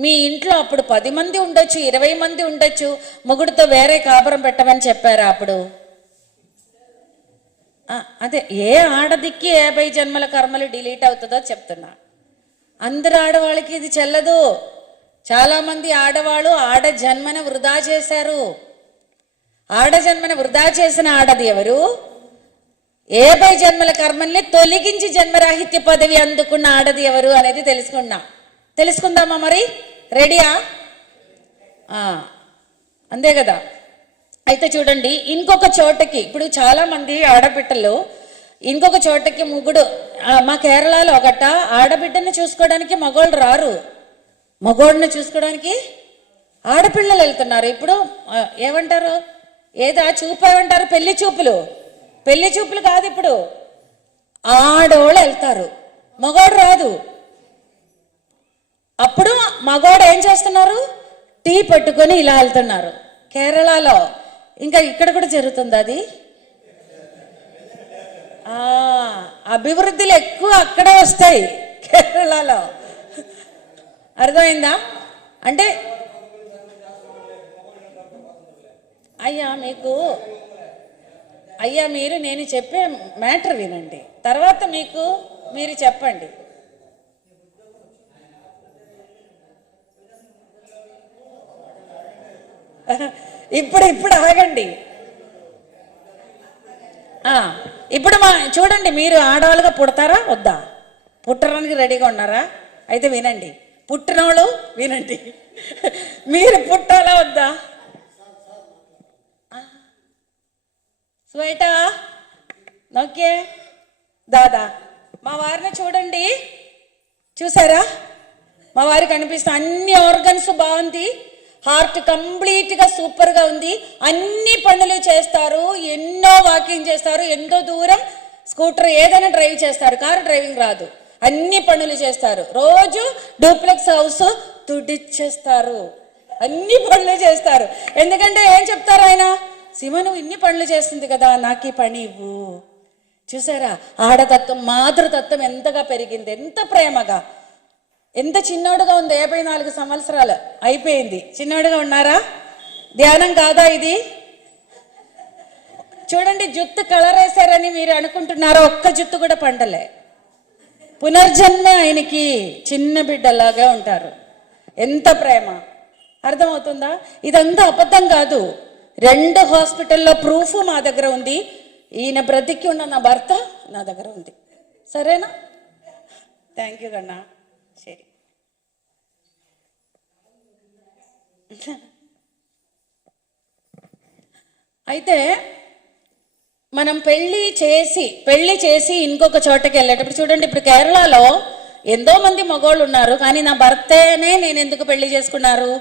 మీ ఇంట్లో అప్పుడు 10 మంది ఉండొచ్చు, 20 మంది ఉండొచ్చు. మొగుడితో వేరే కాపురం పెట్టమని చెప్పారా అప్పుడు? అదే ఏ ఆడదిక్కి 50 జన్మల కర్మలు డిలీట్ అవుతుందో చెప్తున్నా. అందరు ఆడవాళ్ళకి ఇది చెల్లదు. చాలా మంది ఆడవాళ్ళు ఆడ జన్మను వృధా చేశారు. ఆడ జన్మను వృధా చేసిన ఆడది ఎవరు? 50 జన్మల కర్మల్ని తొలగించి జన్మరాహిత్య పదవి అందుకున్న ఆడది ఎవరు అనేది తెలుసుకుందామా? మరి రెడీయా? అంతే కదా. అయితే చూడండి, ఇంకొక చోటకి ఇప్పుడు చాలా మంది ఆడబిడ్డలు ఇంకొక చోటకి ముగ్గుడు, మా కేరళలో ఒకట ఆడబిడ్డని చూసుకోవడానికి మగోళ్ళు రారు, మగోడిని చూసుకోవడానికి ఆడపిల్లలు వెళ్తున్నారు. ఇప్పుడు ఏమంటారు, ఏదో చూపు ఏమంటారు? పెళ్లి చూపులు కాదు, ఇప్పుడు ఆడోళ్ళు వెళ్తారు, మగోడు రాదు. అప్పుడు మగోడు ఏం చేస్తున్నారు? టీ పట్టుకొని ఇలా వెళ్తున్నారు కేరళలో. ఇంకా ఇక్కడ కూడా జరుగుతుంది అది. అభివృద్ధులు ఎక్కువ అక్కడే వస్తాయి కేరళలో. అర్థమైందా? అంటే అయ్యా మీరు నేను చెప్పే మ్యాటర్ వినండి, తర్వాత మీరు చెప్పండి. ఇప్పుడు ఆగండి. ఇప్పుడు చూడండి, మీరు ఆడవాళ్ళుగా పుడతారా వద్దా? పుట్టడానికి రెడీగా ఉన్నారా? అయితే వినండి, పుట్టినోళ్ళు వినండి. మీరు పుట్టాలా వద్దా? స్వేటా ఓకే దాదా, మా వారిని చూడండి, చూసారా? మా వారికి అనిపిస్తుంది అన్ని ఆర్గన్స్ బాగుంది, హార్ట్ కంప్లీట్గా సూపర్గా ఉంది, అన్ని పనులు చేస్తారు, ఎన్నో వాకింగ్ చేస్తారు, ఎంతో దూరం స్కూటర్ ఏదైనా డ్రైవ్ చేస్తారు, కారు డ్రైవింగ్ రాదు, అన్ని పనులు చేస్తారు, రోజు డూప్లెక్స్ హౌస్ తుడిచేస్తారు, అన్ని పనులు చేస్తారు. ఎందుకంటే ఏం చెప్తారు ఆయన? సీమ నువ్వు ఇన్ని పనులు చేస్తుంది కదా, నాకు ఈ పని ఇవ్వు. చూసారా ఆడతత్వం, మాతృతత్వం ఎంతగా పెరిగింది, ఎంత ప్రేమగా. ఎంత చిన్నోడుగా ఉంది, 54 సంవత్సరాలు అయిపోయింది, చిన్నోడుగా ఉన్నారా? ధ్యానం కాదా ఇది? చూడండి, జుత్తు కలర్ వేసారని మీరు అనుకుంటున్నారా? ఒక్క జుత్తు కూడా పండలే. పునర్జన్మ ఆయనకి, చిన్న బిడ్డలాగా ఉంటారు. ఎంత ప్రేమ, అర్థమవుతుందా? ఇదంతా అబద్ధం కాదు. 2 హాస్పిటల్లో ప్రూఫ్ మా దగ్గర ఉంది. ఈయన బ్రతికి ఉన్న నా భర్త నా దగ్గర ఉంది. సరేనా? థ్యాంక్ యూ కన్నా. సరే, అయితే మనం పెళ్లి చేసి ఇంకొక చోటకి వెళ్ళేటప్పుడు చూడండి, ఇప్పుడు కేరళలో ఎంతో మంది మగోళ్ళు ఉన్నారు, కానీ నా భర్తనే నేను ఎందుకు పెళ్లి చేసుకున్నారు?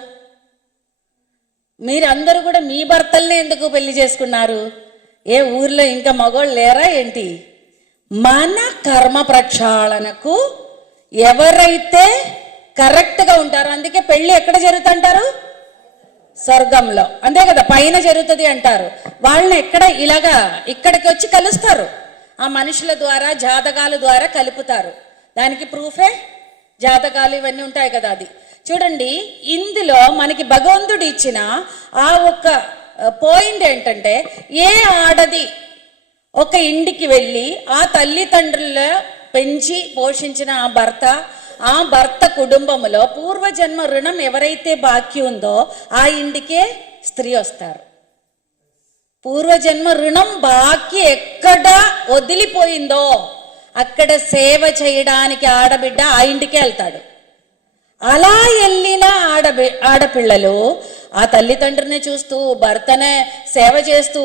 మీరందరూ కూడా మీ భర్తల్ని ఎందుకు పెళ్లి చేసుకున్నారు? ఏ ఊర్లో ఇంకా మగోళ్ళు లేరా ఏంటి? మన కర్మ ప్రక్షాళనకు ఎవరైతే కరెక్ట్గా ఉంటారో, అందుకే పెళ్లి ఎక్కడ జరుగుతుంటారు? స్వర్గంలో, అంతే కదా, పైన జరుగుతుంది అంటారు. వాళ్ళని ఇక్కడికి వచ్చి కలుస్తారు, ఆ మనుషుల ద్వారా, జాతకాల ద్వారా కలుపుతారు. దానికి ప్రూఫే జాతకాలు ఇవన్నీ ఉంటాయి కదా. అది చూడండి, ఇందులో మనకి భగవంతుడు ఇచ్చిన ఆ ఒక్క పాయింట్ ఏంటంటే, ఏ ఆడది ఒక ఇంటికి వెళ్ళి ఆ తల్లిదండ్రుల పెంచి పోషించిన ఆ భర్త కుటుంబంలో పూర్వజన్మ రుణం ఎవరైతే బాకీ ఉందో ఆ ఇంటికే స్త్రీ వస్తారు. పూర్వజన్మ రుణం బాకీ ఎక్కడ వదిలిపోయిందో అక్కడ సేవ చేయడానికి ఆడబిడ్డ ఆ ఇంటికే వెళ్తాడు. అలా వెళ్ళిన ఆడపిల్లలు ఆ తల్లిదండ్రుని చూస్తూ, భర్తనే సేవ చేస్తూ,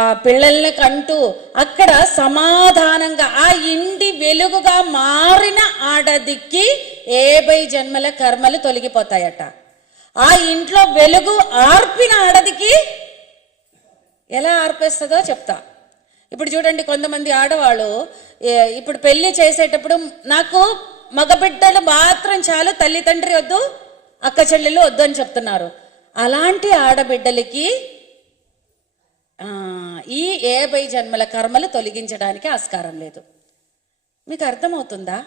ఆ పిల్లల్ని కంటూ అక్కడ సమాధానంగా ఆ ఇంటి వెలుగుగా మారిన ఆడదికి 70 జన్మల కర్మలు తొలగిపోతాయట. ఆ ఇంట్లో వెలుగు ఆర్పిన ఆడదికి ఎలా ఆర్పేస్తుందో చెప్తా. ఇప్పుడు చూడండి, కొంతమంది ఆడవాళ్ళు ఇప్పుడు పెళ్లి చేసేటప్పుడు నాకు మగబిడ్డలు మాత్రం చాలు, తల్లిదండ్రి వద్దు, అక్క చెల్లెలు వద్దు అని చెప్తున్నారు. అలాంటి ఆడబిడ్డలకి ఈ 70 జన్మల కర్మలు తొలగించడానికి ఆస్కారం లేదు. మీకు అర్థమవుతుందా?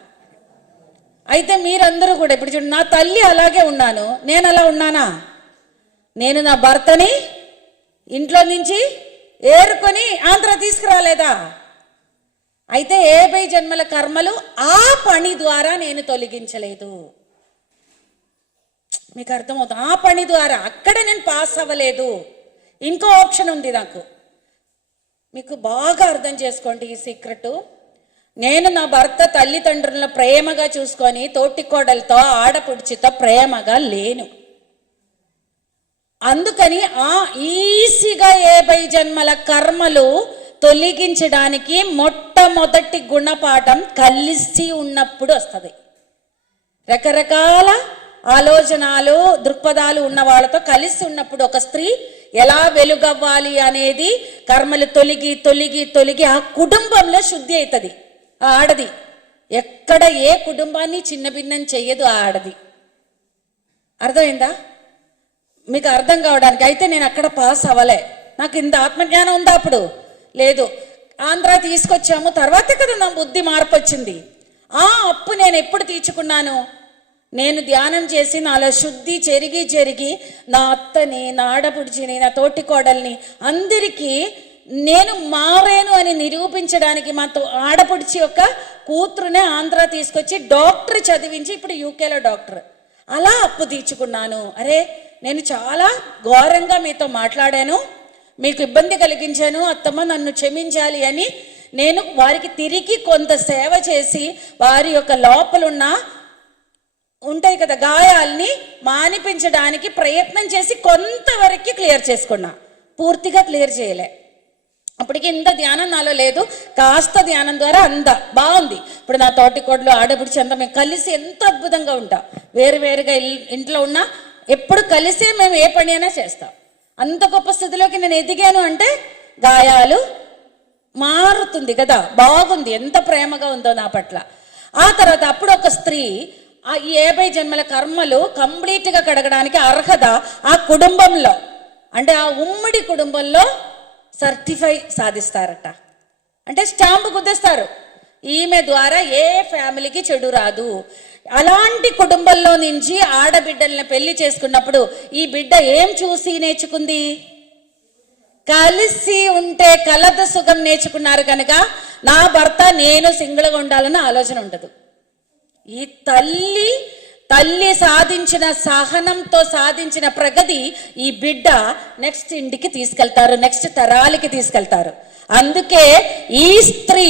అయితే మీరందరూ కూడా ఇప్పుడు చూడండి, నా తల్లి అలాగే ఉన్నాను, నేను అలా ఉన్నానా? నేను నా భర్తని ఇంట్లో నుంచి ఏరుకొని ఆంధ్ర తీసుకురాలేదా? అయితే 70 జన్మల కర్మలు ఆ పని ద్వారా నేను తొలగించలేదు. మీకు అర్థమవుతుంది? ఆ పని ద్వారా అక్కడ నేను పాస్ అవ్వలేదు. ఇంకో ఆప్షన్ ఉంది నాకు. మీకు బాగా అర్థం చేసుకోండి ఈ సీక్రెట్. నేను నా భర్త తల్లిదండ్రులను ప్రేమగా చూసుకొని తోటికోడలతో ఆడపుడిచితో ప్రేమగా లేను. అందుకని ఈజీగా 70 జన్మల కర్మలు తొలగించడానికి మొట్టమొదటి గుణపాఠం కలిసి ఉన్నప్పుడు వస్తుంది. రకరకాల ఆలోచనలు దృక్పథాలు ఉన్న వాళ్ళతో కలిసి ఉన్నప్పుడు ఒక స్త్రీ ఎలా వెలుగవ్వాలి అనేది కర్మలు తొలగి తొలగి తొలగి ఆ కుటుంబంలో శుద్ధి అవుతుంది. ఆ ఆడది ఎక్కడ ఏ కుటుంబాన్ని చిన్న భిన్నం చెయ్యదు ఆ ఆడది. అర్థమైందా మీకు? అర్థం కావడానికి అయితే నేను అక్కడ పాస్ అవ్వలే, నాకు ఇంత ఆత్మజ్ఞానం ఉందా? అప్పుడు లేదు. ఆంధ్ర తీసుకొచ్చాము, తర్వాతే కదా నా బుద్ధి మార్పు వచ్చింది. ఆ అప్పు నేను ఎప్పుడు తీర్చుకున్నాను? నేను ధ్యానం చేసి నాలో శుద్ధి చెరిగి నా అత్తని, నా ఆడపుడిచిని, నా తోటికోడల్ని అందరికీ నేను మారేను అని నిరూపించడానికి మా ఆడపుడిచి యొక్క కూతురునే ఆంధ్ర తీసుకొచ్చి డాక్టర్ చదివించి ఇప్పుడు యూకేలో డాక్టర్. అలా అప్పు తీర్చుకున్నాను. అరే నేను చాలా ఘోరంగా మీతో మాట్లాడాను, మీకు ఇబ్బంది కలిగించాను, అత్తమ్మ నన్ను క్షమించాలి అని నేను వారికి తిరిగి కొంత సేవ చేసి వారి యొక్క లోపలున్న ఉంటాయి కదా గాయాల్ని మానిపించడానికి ప్రయత్నం చేసి కొంతవరకు క్లియర్ చేసుకున్నా. పూర్తిగా క్లియర్ చేయలే. అప్పటికి ఇంత ధ్యానం నాలో లేదు, కాస్త ధ్యానం ద్వారా అంత బాగుంది. ఇప్పుడు నా తోటికోడలు ఆడబిడిచి అంతా మేము కలిసి ఎంత అద్భుతంగా ఉంటాం. వేరువేరుగా ఇంట్లో ఉన్నా ఎప్పుడు కలిసి మేము ఏ పని అయినా చేస్తాం. అంత గొప్ప స్థితిలోకి నేను ఎదిగాను అంటే గాయాలు మారుతుంది కదా, బాగుంది, ఎంత ప్రేమగా ఉందో నా పట్ల. ఆ తర్వాత అప్పుడు ఒక స్త్రీ ఈ 70 జన్మల కర్మలు కంప్లీట్గా కడగడానికి అర్హత ఆ కుటుంబంలో, అంటే ఆ ఉమ్మడి కుటుంబంలో సర్టిఫై సాధిస్తారట. అంటే స్టాంపు గుద్దేస్తారు, ఈమె ద్వారా ఏ ఫ్యామిలీకి చెడు రాదు. అలాంటి కుటుంబంలో నుంచి ఆడబిడ్డల్ని పెళ్లి చేసుకున్నప్పుడు ఈ బిడ్డ ఏం చూసి నేర్చుకుంది? కలిసి ఉంటే కలద సుఖం నేర్చుకున్నారు కనుక నా భర్త నేను సింగిల్గా ఉండాలన్న ఆలోచన ఉండదు. ఈ తల్లి సాధించిన సహనంతో సాధించిన ప్రగతి ఈ బిడ్డ నెక్స్ట్ ఇంటికి తీసుకెళ్తారు, నెక్స్ట్ తరాలకి తీసుకెళ్తారు. అందుకే ఈ స్త్రీ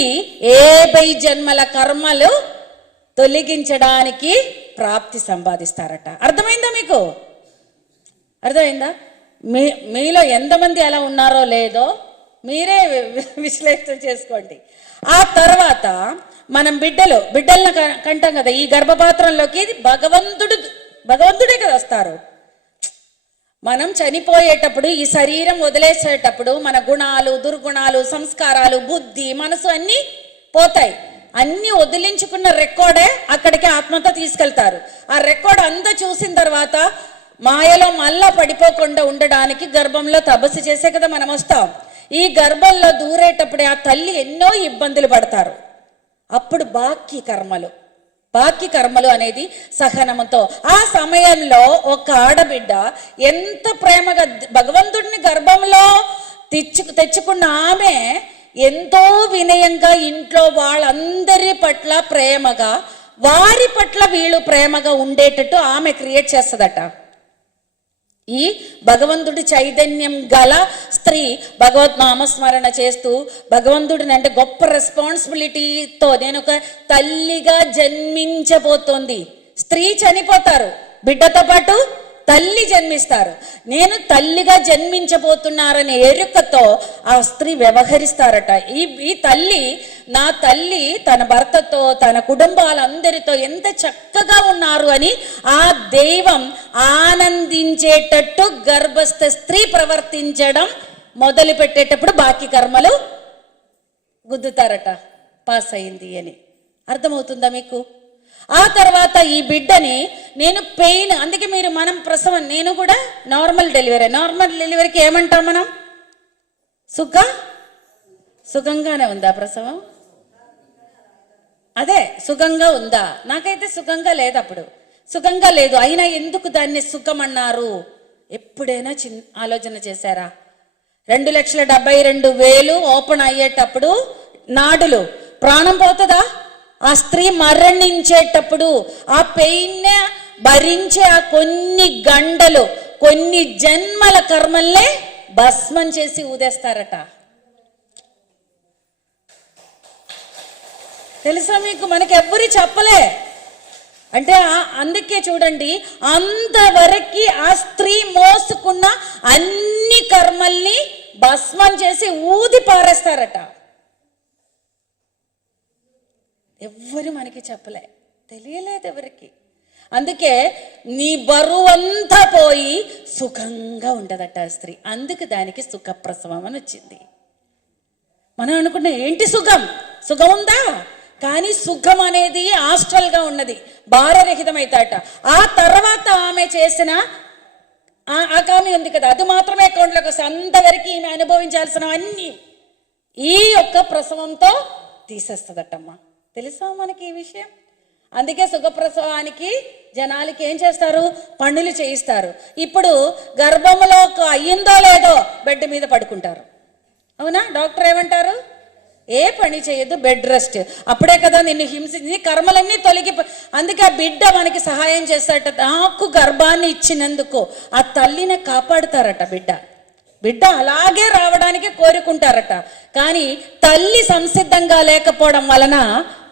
70 జన్మల కర్మలు తొలగించడానికి ప్రాప్తి సంపాదిస్తారట. అర్థమైందా మీకు? అర్థమైందా? మీలో ఎంతమంది అలా ఉన్నారో లేదో మీరే విశ్లేషణ చేసుకోండి. ఆ తర్వాత మనం బిడ్డలను కంటాం కదా, ఈ గర్భపాత్రంలోకి భగవంతుడే కదా వస్తారు. మనం చనిపోయేటప్పుడు ఈ శరీరం వదిలేసేటప్పుడు మన గుణాలు, దుర్గుణాలు, సంస్కారాలు, బుద్ధి, మనసు అన్నీ పోతాయి. అన్ని వదిలించుకున్న రెకార్డే అక్కడికి ఆత్మతో తీసుకెళ్తారు. ఆ రెకార్డ్ అంతా చూసిన తర్వాత మాయలో మళ్ళా పడిపోకుండా ఉండడానికి గర్భంలో తపస్సు చేసే కదా మనం వస్తాం. ఈ గర్భంలో దూరేటప్పుడే ఆ తల్లి ఎన్నో ఇబ్బందులు పడతారు. అప్పుడు బాకీ కర్మలు అనేది సహనముతో ఆ సమయంలో ఒక ఆడబిడ్డ ఎంత ప్రేమగా భగవంతుడిని గర్భంలో తెచ్చుకున్న ఆమె ఎంతో వినయంగా ఇంట్లో వాళ్ళందరి పట్ల ప్రేమగా, వారి పట్ల వీళ్ళు ప్రేమగా ఉండేటట్టు ఆమె క్రియేట్ చేస్తుందట. ఈ భగవంతుడి చైతన్యం గల స్త్రీ భగవత్ నామస్మరణ చేస్తూ భగవంతుడిని అంటే గొప్ప రెస్పాన్సిబిలిటీతో నేను ఒక తల్లిగా జన్మించబోతోంది. స్త్రీ చనిపోతారు, బిడ్డతో పాటు తల్లి జన్మిస్తారు. నేను తల్లిగా జన్మించబోతున్నారనే ఎరుకతో ఆ స్త్రీ వ్యవహరిస్తారట. ఈ తల్లి, నా తల్లి తన భర్తతో తన కుటుంబాలందరితో ఎంత చక్కగా ఉన్నారు అని ఆ దైవం ఆనందించేటట్టు గర్భస్థ స్త్రీ ప్రవర్తించడం మొదలు పెట్టేటప్పుడు బాకీ కర్మలు గుద్దుతారట. పాస్ అయింది అని అర్థమవుతుందా మీకు? ఆ తర్వాత ఈ బిడ్డని నేను పెయిన్, అందుకే మీరు మనం ప్రసవం, నేను కూడా నార్మల్ డెలివరీకి ఏమంటాం మనం? సుఖంగానే ఉందా ప్రసవం? అదే సుఖంగా ఉందా? నాకైతే సుఖంగా లేదు, అప్పుడు సుఖంగా లేదు. అయినా ఎందుకు దాన్ని సుఖం అన్నారు? ఎప్పుడైనా ఆలోచన చేశారా? 2,72,000 ఓపెన్ అయ్యేటప్పుడు నాడులు ప్రాణం పోతుందా? ఆ స్త్రీ మరణించేటప్పుడు ఆ పెయిన్ భరించే ఆ కొన్ని గంటలు, కొన్ని జన్మల కర్మల్నే భస్మం చేసి ఊదేస్తారట. తెలుసా మీకు? మనకి ఎవ్వరు చెప్పలే. అంటే అందుకే చూడండి, అంతవరకు ఆ స్త్రీ మోసుకున్న అన్ని కర్మల్ని భస్మం చేసి ఊది పారేస్తారట. ఎవ్వరు మనకి చెప్పలే, తెలియలేదు ఎవరికి. అందుకే నీ బరువంతా పోయి సుఖంగా ఉండదట ఆ స్త్రీ. అందుకు దానికి సుఖప్రసవం అని వచ్చింది. మనం అనుకున్న ఏంటి సుఖం? సుఖం ఉందా? కానీ సుఖం అనేది హాస్టల్గా ఉన్నది, భారరహితమైతాట. ఆ తర్వాత ఆమె చేసిన ఆకామి ఉంది కదా, అది మాత్రమే అకౌంట్లోకి వస్తాయి. అంతవరకు ఈమె అనుభవించాల్సిన అన్ని ఈ యొక్క ప్రసవంతో తీసేస్తుందటమ్మా. తెలుసా మనకి ఈ విషయం? అందుకే సుఖప్రసవానికి జనాలకి ఏం చేస్తారు? పనులు చేయిస్తారు. ఇప్పుడు గర్భంలో అయ్యిందో లేదో బెడ్ మీద పడుకుంటారు, అవునా? డాక్టర్ ఏమంటారు? ఏ పని చేయొద్దు, బెడ్ రెస్ట్. అప్పుడే కదా నిన్ను హింసించి కర్మలన్నీ అందుకే ఆ బిడ్డ మనకి సహాయం చేస్తారట. నాకు గర్భాన్ని ఇచ్చినందుకు ఆ తల్లిని కాపాడుతారట. బిడ్డ అలాగే రావడానికి కోరుకుంటారట. కానీ తల్లి సంసిద్ధంగా లేకపోవడం వలన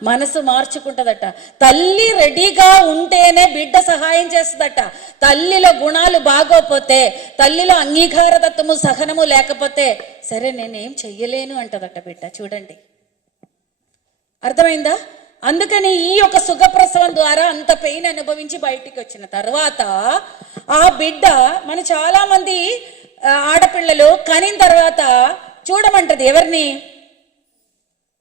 మనసు మార్చుకుంటుందట. తల్లి రెడీగా ఉంటేనే బిడ్డ సహాయం చేస్తుందట. తల్లిలో గుణాలు బాగోపోతే, తల్లిలో అంగీకారతత్వము సహనము లేకపోతే సరే నేనేం చెయ్యలేను అంటదట బిడ్డ. చూడండి, అర్థమైందా? అందుకని ఈ యొక్క సుఖప్రసవం ద్వారా అంత పెయిన్ అనుభవించి బయటికి వచ్చిన తర్వాత ఆ బిడ్డ, మన చాలా మంది ఆడపిల్లలు కనిన తర్వాత చూడమంటది. ఎవరిని?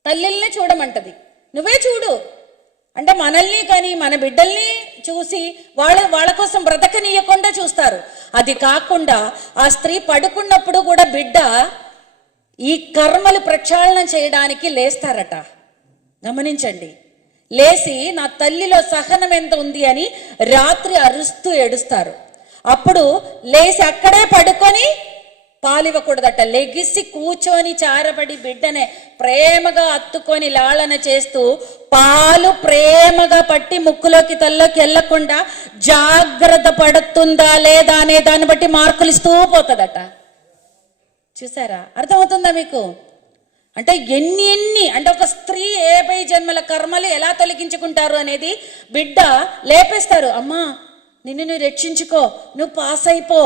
తల్లిల్ని చూడమంటది. నువ్వే చూడు అంటే మనల్ని కానీ మన బిడ్డల్ని చూసి వాళ్ళ కోసం బ్రతకనీయకుండా చూస్తారు. అది కాకుండా ఆ స్త్రీ పడుకున్నప్పుడు కూడా బిడ్డ ఈ కర్మలు ప్రక్షాళన చేయడానికి లేస్తారట. గమనించండి, లేచి నా తల్లిలో సహనం ఎంత ఉంది అని రాత్రి అరుస్తూ ఏడుస్తారు. అప్పుడు లేచి అక్కడే పడుకొని పాలివ్వకూడదట. లెగిసి కూర్చొని చారబడి బిడ్డనే ప్రేమగా అత్తుకొని లాళన చేస్తూ పాలు ప్రేమగా పట్టి ముక్కులోకి తల్లోకి వెళ్ళకుండా జాగ్రత్త పడుతుందా లేదా అనే దాన్ని బట్టి మార్కులు ఇస్తూ పోతుందట. చూసారా? అర్థమవుతుందా మీకు? అంటే ఎన్ని అంటే ఒక స్త్రీ 50 జన్మల కర్మలు ఎలా తొలగించుకుంటారు అనేది బిడ్డ లేపేస్తారు. అమ్మా నిన్ను నువ్వు రక్షించుకో, నువ్వు పాస్ అయిపో,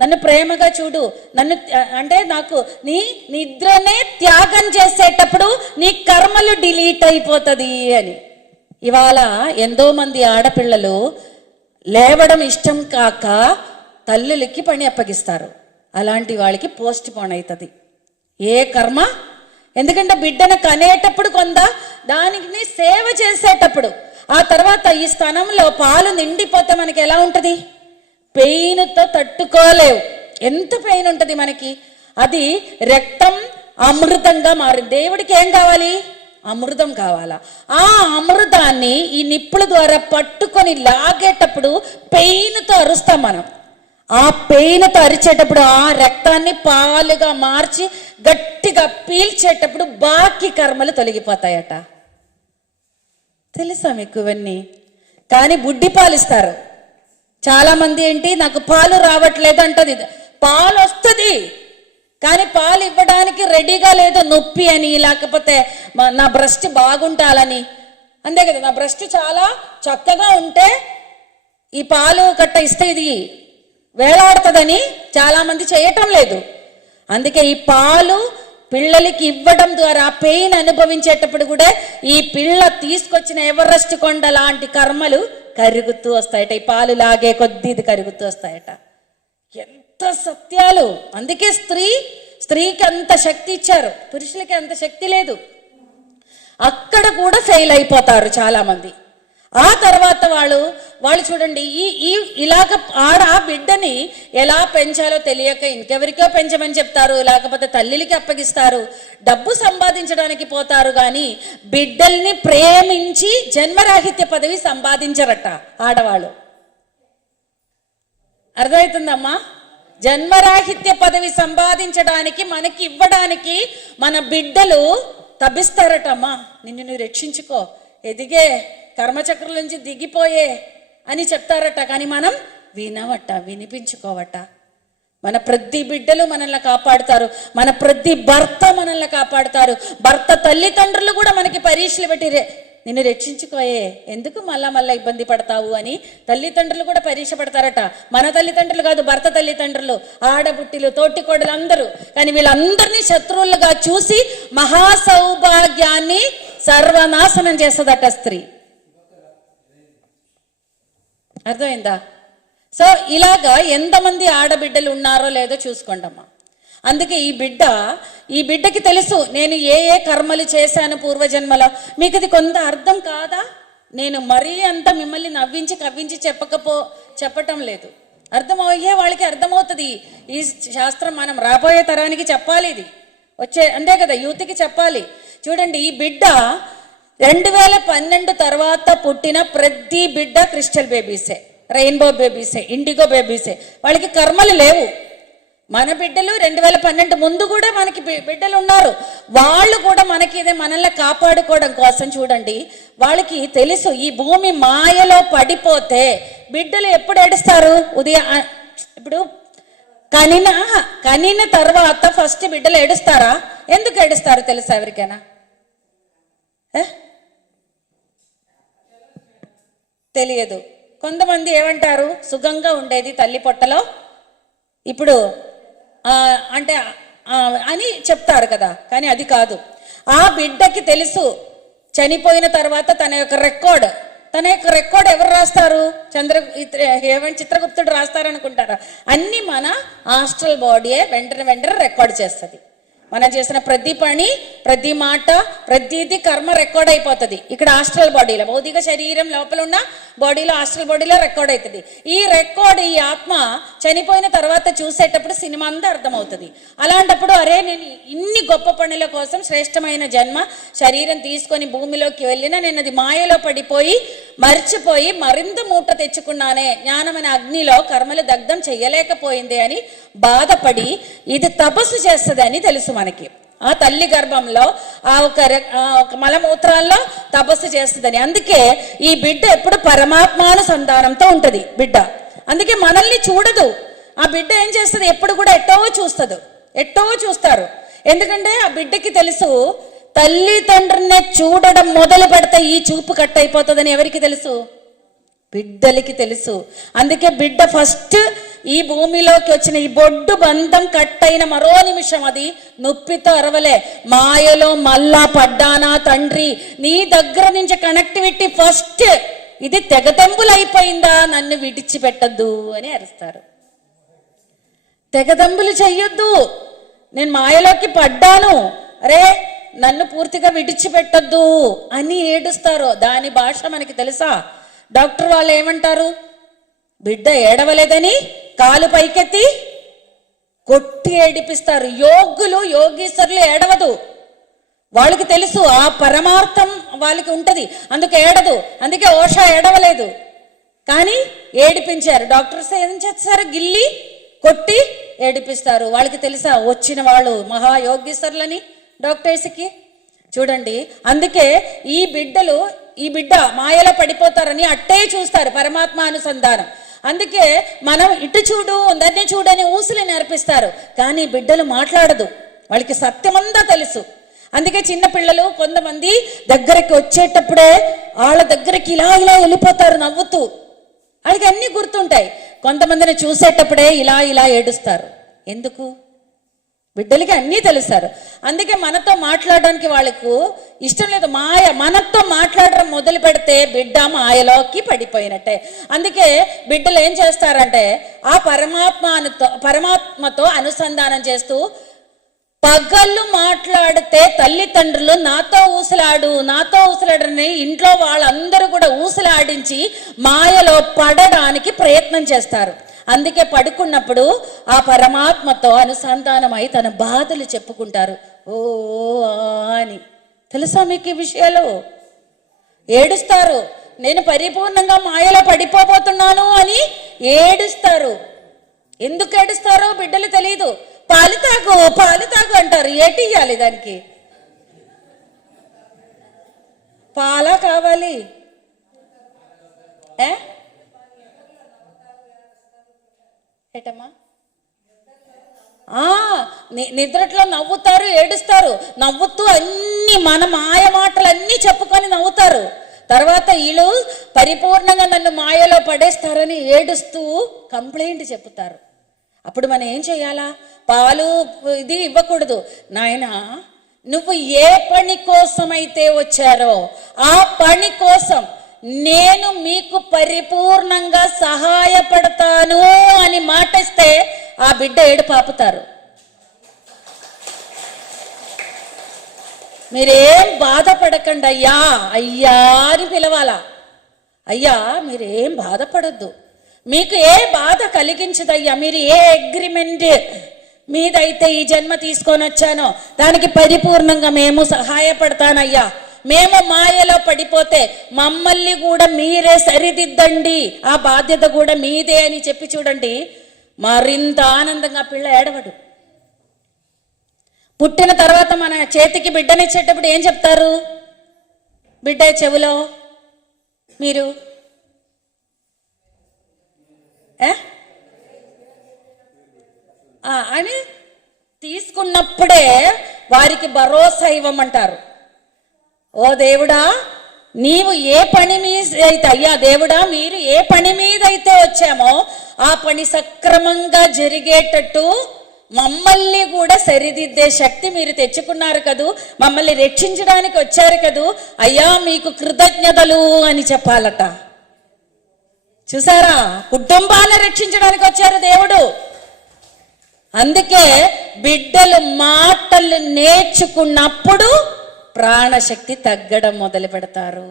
నన్ను ప్రేమగా చూడు, నన్ను అంటే నాకు నీ నిద్రనే త్యాగం చేసేటప్పుడు నీ కర్మలు డిలీట్ అయిపోతుంది అని. ఇవాళ ఎంతో మంది ఆడపిల్లలు లేవడం ఇష్టం కాక తల్లులకి పని అప్పగిస్తారు. అలాంటి వాళ్ళకి పోస్ట్ పోన్ అవుతుంది ఏ కర్మ. ఎందుకంటే బిడ్డను కనేటప్పుడు కొంత దానికి సేవ చేసేటప్పుడు, ఆ తర్వాత ఈ స్థానంలో పాలు నిండిపోతే మనకి ఎలా ఉంటుంది? పెయిన్తో తట్టుకోలేవు. ఎంత పెయిన్ ఉంటుంది మనకి. అది రక్తం అమృతంగా మారింది. దేవుడికి ఏం కావాలి? అమృతం కావాలా? ఆ అమృతాన్ని ఈ నిప్పుల ద్వారా పట్టుకొని లాగేటప్పుడు పెయిన్తో అరుస్తాం మనం. ఆ పెయిన్తో అరిచేటప్పుడు ఆ రక్తాన్ని పాలుగా మార్చి గట్టిగా పీల్చేటప్పుడు బాకీ కర్మలు తొలగిపోతాయట. తెలుసా మీకు ఇవన్నీ? కానీ బుడ్డి పాలిస్తారు. చాలా మంది ఏంటి, నాకు పాలు రావట్లేదు అంటది. పాలు వస్తుంది, కానీ పాలు ఇవ్వడానికి రెడీగా లేదు, నొప్పి అని, లేకపోతే నా బ్రెస్ట్ బాగుంటాలని. అంతే కదా, నా బ్రెస్ట్ చాలా చక్కగా ఉంటే ఈ పాలు కట్ట ఇస్తే ఇది వేలాడుతుందని చాలా మంది చేయటం లేదు. అందుకే ఈ పాలు పిల్లలకి ఇవ్వడం ద్వారా పెయిన్ అనుభవించేటప్పుడు కూడా ఈ పిల్ల తీసుకొచ్చిన ఎవరెస్ట్ కొండ లాంటి కర్మలు కరుగుతూ వస్తాయట. ఈ పాలు లాగే కొద్ది ఇది కరుగుతూ వస్తాయట. ఎంత సత్యాలు! అందుకే స్త్రీకి అంత శక్తి ఇచ్చారు, పురుషులకి అంత శక్తి లేదు. అక్కడ కూడా ఫెయిల్ అయిపోతారు చాలా మంది. ఆ తర్వాత వాళ్ళు చూడండి, ఇలాగ ఆ బిడ్డని ఎలా పెంచాలో తెలియక ఇంకెవరికో పెంచమని చెప్తారు, లేకపోతే తల్లికి అప్పగిస్తారు, డబ్బు సంపాదించడానికి పోతారు. కానీ బిడ్డల్ని ప్రేమించి జన్మరాహిత్య పదవి సంపాదించరట ఆడవాళ్ళు. అర్థమవుతుందమ్మా? జన్మరాహిత్య పదవి సంపాదించడానికి, మనకి ఇవ్వడానికి మన బిడ్డలు తప్పిస్తారటమ్మా. నిన్ను నువ్వు రక్షించుకో, ఎదిగే కర్మచక్రం నుంచి దిగిపోయే అని చెప్తారట. కానీ మనం వినవట, వినిపించుకోవట. మన ప్రతి బిడ్డలు మనల్ని కాపాడుతారు, మన ప్రతి భర్త మనల్ని కాపాడుతారు. భర్త తల్లిదండ్రులు కూడా మనకి పరీక్షలు పెట్టి నిన్ను రక్షించుకోయే, ఎందుకు మళ్ళా ఇబ్బంది పడతావు అని తల్లిదండ్రులు కూడా పరీక్ష పడతారట. మన తల్లిదండ్రులు కాదు, భర్త తల్లిదండ్రులు, ఆడబుట్టిలు, తోటికోడలు అందరూ. కానీ వీళ్ళందరినీ శత్రువులుగా చూసి మహాసౌభాగ్యాన్ని సర్వనాశనం చేస్తుందట స్త్రీ. అర్థమైందా? సో ఇలాగా ఎంతమంది ఆడబిడ్డలు ఉన్నారో లేదో చూసుకోండమ్మా. అందుకే ఈ బిడ్డకి తెలుసు నేను ఏ కర్మలు చేశాను పూర్వజన్మలో. మీకు ఇది కొంత అర్థం కాదా? నేను మరీ అంత మిమ్మల్ని నవ్వించి కవ్వించి చెప్పటం లేదు. అర్థమయ్యే వాళ్ళకి అర్థమవుతుంది. ఈ శాస్త్రం మనం రాబోయే తరానికి చెప్పాలి, ఇది అంతే కదా, యూత్కి చెప్పాలి. చూడండి, ఈ బిడ్డ 2012 తర్వాత పుట్టిన ప్రతి బిడ్డ క్రిస్టల్ బేబీసే, రెయిన్బో బేబీసే, ఇండిగో బేబీసే. వాళ్ళకి కర్మలు లేవు. మన బిడ్డలు 2012 ముందు కూడా మనకి బిడ్డలు ఉన్నారు. వాళ్ళు కూడా మనల్ని కాపాడుకోవడం కోసం చూడండి, వాళ్ళకి తెలుసు ఈ భూమి మాయలో పడిపోతే బిడ్డలు ఎప్పుడు ఏడుస్తారు? ఇప్పుడు కనిన తర్వాత ఫస్ట్ బిడ్డలు ఏడుస్తారా? ఎందుకు ఏడుస్తారు తెలుసా ఎవరికైనా? తెలియదు. కొంతమంది ఏమంటారు, సుఖంగా ఉండేది తల్లి పొట్టలో ఇప్పుడు అంటే అని చెప్తారు కదా. కానీ అది కాదు. ఆ బిడ్డకి తెలుసు చనిపోయిన తర్వాత తన యొక్క రెకార్డ్ ఎవరు రాస్తారు? చిత్రగుప్తుడు రాస్తారనుకుంటారా? అన్ని మన ఆస్ట్రల్ బాడీయే వెంటనే రికార్డ్ చేస్తుంది. మనం చేసిన ప్రతి పని, ప్రతి మాట, ప్రతిదీ కర్మ రికార్డ్ అయిపోతుంది. ఇక్కడ ఆస్ట్రల్ బాడీలో, భౌతిక శరీరం లోపల ఉన్న బాడీలో, ఆస్ట్రల్ బాడీలో రికార్డ్ అవుతుంది. ఈ రికార్డ్ ఈ ఆత్మ చనిపోయిన తర్వాత చూసేటప్పుడు సినిమా అంతా అర్థమవుతుంది. అలాంటప్పుడు అరే నేను ఇన్ని గొప్ప పనుల కోసం శ్రేష్టమైన జన్మ శరీరం తీసుకొని భూమిలోకి వెళ్ళినా నేను అది మాయలో పడిపోయి మర్చిపోయి మరింత మూట తెచ్చుకున్నానే, జ్ఞానమైన అగ్నిలో కర్మలు దగ్ధం చెయ్యలేకపోయింది అని బాధపడి ఇది తపస్సు చేస్తుంది అని తెలుసు మనకి. ఆ తల్లి గర్భంలో ఆ ఒక మలమూత్రాల్లో తపస్సు చేస్తుందని. అందుకే ఈ బిడ్డ ఎప్పుడు పరమాత్మానుసంధానంతో ఉంటది బిడ్డ. అందుకే మనల్ని చూడదు. ఆ బిడ్డ ఏం చేస్తుంది? ఎప్పుడు కూడా ఎట్టో చూస్తారు. ఎందుకంటే ఆ బిడ్డకి తెలుసు తల్లిదండ్రుల్ని చూడడం మొదలు పెడితే ఈ చూపు కట్ అయిపోతుందని. ఎవరికి తెలుసు? బిడ్డలకి తెలుసు. అందుకే బిడ్డ ఫస్ట్ ఈ భూమిలోకి వచ్చిన ఈ బొడ్డు బంధం కట్ అయిన మరో నిమిషం అది నొప్పితో అరవలే, మాయలో మళ్ళా పడ్డానా తండ్రి, నీ దగ్గర నుంచి కనెక్టివిటీ ఫస్ట్ ఇది తెగదెంపులు అయిపోయిందా, నన్ను విడిచిపెట్టద్దు అని అరుస్తారు. తెగదెంపులు చెయ్యొద్దు, నేను మాయలోకి పడ్డాను, అరే నన్ను పూర్తిగా విడిచిపెట్టద్దు అని ఏడుస్తారు. దాని భాష మనకి తెలుసా? డాక్టర్ వాళ్ళు ఏమంటారు? బిడ్డ ఏడవలేదని కాలు పైకెత్తి కొట్టి ఏడిపిస్తారు. యోగీశ్వరులు ఏడవదు. వాళ్ళకి తెలుసు ఆ పరమార్థం వాళ్ళకి ఉంటది, అందుకే ఏడదు. అందుకే ఓషా ఏడవలేదు, కానీ ఏడిపించారు. డాక్టర్స్ ఏం చేస్తారు? గిల్లి కొట్టి ఏడిపిస్తారు. వాళ్ళకి తెలుసా వచ్చిన వాళ్ళు మహాయోగీశ్వరులని డాక్టర్స్కి? చూడండి, అందుకే ఈ బిడ్డ మాయలో పడిపోతారని అట్టే చూస్తారు పరమాత్మ అనుసంధానం. అందుకే మనం ఇటు చూడు దాన్ని చూడని ఊసులు నేర్పిస్తారు, కానీ బిడ్డలు మాట్లాడదు, వాళ్ళకి సత్యమంతా తెలుసు. అందుకే చిన్న పిల్లలు కొంతమంది దగ్గరికి వచ్చేటప్పుడే వాళ్ళ దగ్గరికి ఇలా ఇలా వెళ్ళిపోతారు నవ్వుతూ, వాళ్ళకి అన్నీ గుర్తుంటాయి. కొంతమందిని చూసేటప్పుడే ఇలా ఇలా ఏడుస్తారు. ఎందుకు? బిడ్డలకి అన్నీ తెలుస్తారు. అందుకే మనతో మాట్లాడడానికి వాళ్ళకు ఇష్టం లేదు. మనతో మాట్లాడడం మొదలు పెడితే బిడ్డ మాయలోకి పడిపోయినట్టే. అందుకే బిడ్డలు ఏం చేస్తారంటే ఆ పరమాత్మతో అనుసంధానం చేస్తూ పగళ్ళు మాట్లాడితే తల్లిదండ్రులు నాతో ఊసలాడని ఇంట్లో వాళ్ళందరూ కూడా ఊసలాడించి మాయలో పడడానికి ప్రయత్నం చేస్తారు. అందుకే పడుకున్నప్పుడు ఆ పరమాత్మతో అనుసంధానమై తన బాధలు చెప్పుకుంటారు. ఓ అని తెలుసా మీకు ఈ విషయాలు? ఏడుస్తారు, నేను పరిపూర్ణంగా మాయలో పడిపోబోతున్నాను అని ఏడుస్తారు. ఎందుకు ఏడుస్తారో బిడ్డలు తెలియదు. పాలు తాగు అంటారు. ఏటి ఇయ్యాలి దానికి? పాలా కావాలి? ఏటమ్మా? నిద్రట్లో నవ్వుతారు, ఏడుస్తారు. నవ్వుతూ అన్ని మన మాయ మాటలు అన్నీ చెప్పుకొని నవ్వుతారు. తర్వాత వీళ్ళు పరిపూర్ణంగా నన్ను మాయలో పడేస్తారని ఏడుస్తూ కంప్లైంట్ చెప్తారు. అప్పుడు మనం ఏం చేయాలా? పాలు ఇది ఇవ్వకూడదు. నాయనా, నువ్వు ఏ పని కోసమైతే వచ్చారో ఆ పని కోసం నేను మీకు పరిపూర్ణంగా సహాయపడతాను అని మాటిస్తే ఆ బిడ్డ ఏడుపు ఆపుతారు. మీరేం బాధపడకండి అయ్యా, అయ్యా అని పిలవాలా. అయ్యా మీరేం బాధపడద్దు, మీకు ఏ బాధ కలిగించదయ్యా, మీరు ఏ అగ్రిమెంట్ మీదైతే ఈ జన్మ తీసుకొని వచ్చానో దానికి పరిపూర్ణంగా మేము సహాయపడతానయ్యా. మేము మాయలో పడిపోతే మమ్మల్ని కూడా మీరే సరిదిద్దండి, ఆ బాధ్యత కూడా మీదే అని చెప్పి చూడండి, మరింత ఆనందంగా పిల్ల ఏడవడు. పుట్టిన తర్వాత మన చేతికి బిడ్డనిచ్చేటప్పుడు ఏం చెప్తారు? బిడ్డ చెవులో మీరు అని తీసుకున్నప్పుడే వారికి భరోసా ఇవ్వమంటారు. ఓ దేవుడా, నీవు ఏ పని మీద అయితే, అయ్యా దేవుడా మీరు ఏ పని మీద అయితే వచ్చామో ఆ పని సక్రమంగా జరిగేటట్టు మమ్మల్ని కూడా సరిదిద్దే శక్తి మీరు తెచ్చుకున్నారు కదూ, మమ్మల్ని రక్షించడానికి వచ్చారు కదూ, అయ్యా మీకు కృతజ్ఞతలు అని చెప్పాలట. చూసారా, కుటుంబాన్ని రక్షించడానికి వచ్చారు దేవుడు. అందుకే బిడ్డలు మాటలు నేర్చుకున్నప్పుడు ప్రాణశక్తి తగ్గడం మొదలు పెడతారు.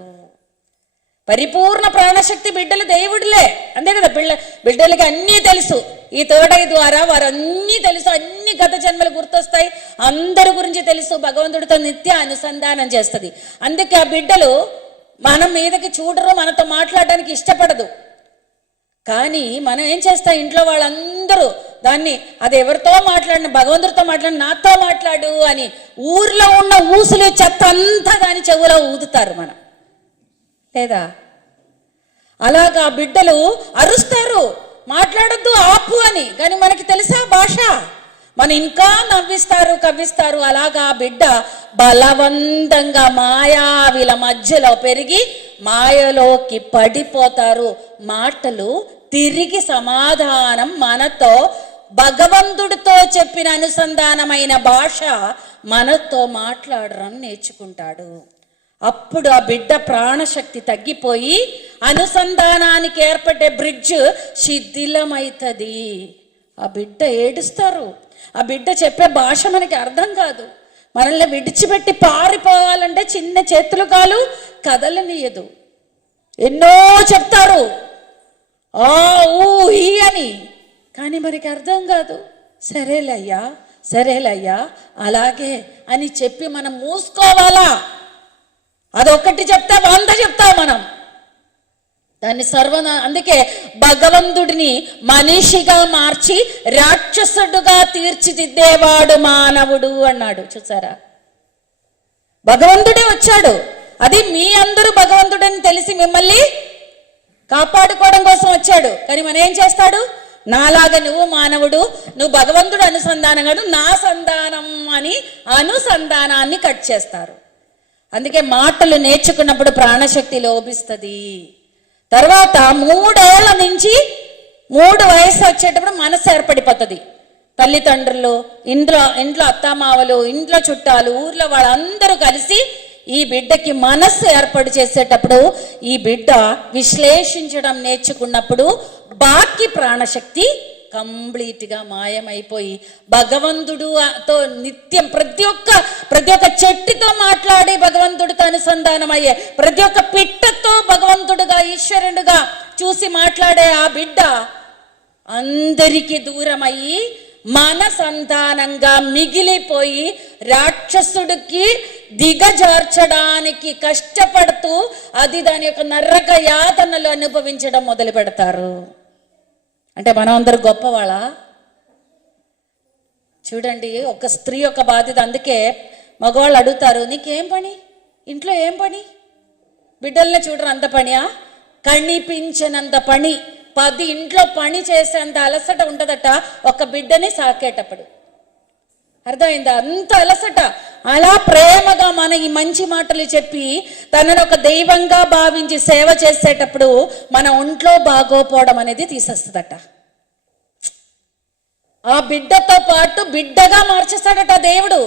పరిపూర్ణ ప్రాణశక్తి బిడ్డలు దేవుడులే, అంతే కదా. బిడ్డలకి అన్నీ తెలుసు. ఈ తోడై ద్వారా వారు అన్నీ తెలుసు, అన్ని గత జన్మలు గుర్తొస్తాయి, అందరి గురించి తెలుసు. భగవంతుడితో నిత్య అనుసంధానం చేస్తుంది. అందుకే ఆ బిడ్డలు మనం మీదకి చూడరు, మనతో మాట్లాడడానికి ఇష్టపడదు. కానీ మనం ఏం చేస్తాం, ఇంట్లో వాళ్ళందరూ దాన్ని అది ఎవరితో మాట్లాడిన, భగవంతుడితో మాట్లాడిన, నాతో మాట్లాడు అని ఊర్లో ఉన్న ఊసులు చెత్త అంతా దాని చెవులో ఊదుతారు మనం, లేదా? అలాగా బిడ్డలు అరుస్తారు, మాట్లాడొద్దు ఆపు అని. కానీ మనకి తెలుసా భాష, మన ఇంకా నవ్విస్తారు, కవ్విస్తారు. అలాగా బిడ్డ బలవంతంగా మాయావిల మధ్యలో పెరిగి మాయలోకి పడిపోతారు. మాటలు తిరిగి సమాధానం మనతో భగవంతుడితో చెప్పిన అనుసంధానమైన భాష మనతో మాట్లాడడం నేర్చుకుంటాడు. అప్పుడు ఆ బిడ్డ ప్రాణశక్తి తగ్గిపోయి అనుసంధానానికి ఏర్పడే బ్రిడ్జ్ శిథిలమవుతుంది. ఆ బిడ్డ ఏడుస్తారు. ఆ బిడ్డ చెప్పే భాష మనకి అర్థం కాదు. మనల్ని విడిచిపెట్టి పారిపోవాలంటే చిన్న చేతులు కాలు కదలనీయదు. ఎన్నో చెప్తారు ఆ ఊ ఈ అని, కానీ మనకి అర్థం కాదు. సరేలయ్యా అలాగే అని చెప్పి మనం మూసుకోవాలా? అదొక్కటి చెప్తే 100 చెప్తాం మనం దాన్ని అందుకే భగవంతుడిని మనిషిగా మార్చి రాక్షసుడుగా తీర్చిదిద్దేవాడు మానవుడు అన్నాడు. చూసారా, భగవంతుడే వచ్చాడు. అది మీ అందరూ భగవంతుడని తెలిసి మిమ్మల్ని కాపాడుకోవడం కోసం వచ్చాడు. కానీ మనం ఏం చేస్తాడు? నాలాగా నువ్వు మానవుడు, నువ్వు భగవంతుడు అనుసంధానం కాదు, నా సంధానం అని అనుసంధానాన్ని కట్ చేస్తారు. అందుకే మాటలు నేర్చుకున్నప్పుడు ప్రాణశక్తి లోపిస్తుంది. తర్వాత 3 ఏళ్ల నుంచి 3 వయసు వచ్చేటప్పుడు మనసు ఏర్పడిపోతుంది. తల్లిదండ్రులు, ఇంట్లో అత్తామావలు, ఇంట్లో చుట్టాలు, ఊర్లో వాళ్ళందరూ కలిసి ఈ బిడ్డకి మనస్సు ఏర్పాటు చేసేటప్పుడు ఈ బిడ్డ విశ్లేషించడం నేర్చుకున్నప్పుడు బాకీ ప్రాణశక్తి కంప్లీట్గా మాయమైపోయి భగవంతుడుతో నిత్యం ప్రతి ఒక్క చెట్టుతో మాట్లాడి భగవంతుడితో అనుసంధానం అయ్యే, ప్రతి ఒక్క పిట్టతో భగవంతుడుగా ఈశ్వరుడుగా చూసి మాట్లాడే ఆ బిడ్డ అందరికీ దూరమయ్యి మన సంతానంగా మిగిలిపోయి రాక్షసుడికి దిగజార్చడానికి కష్టపడుతూ అది దాని యొక్క నరక యాతనలు అనుభవించడం మొదలు పెడతారు. అంటే మనం అందరూ గొప్పవాళ్ళ? చూడండి, ఒక స్త్రీ యొక్క బాధ్యత. అందుకే మగవాళ్ళు అడుగుతారు, నీకేం పని ఇంట్లో, ఏం పని? బిడ్డల్ని చూడరు అంత పనియా? కనిపించనంత పని. 10 ఇంట్లో పని చేసేంత అలసట ఉంటుందట ఒక బిడ్డని సాకేటప్పుడు. అర్థమైందా? అంత అలసట. అలా ప్రేమగా మన ఈ మంచి మాటలు చెప్పి తనను ఒక దైవంగా భావించి సేవ చేసేటప్పుడు మన ఒంట్లో బాగోపోవడం అనేది తీసేస్తుందట. ఆ బిడ్డతో పాటు బిడ్డగా మార్చేస్తాడట దేవుడు.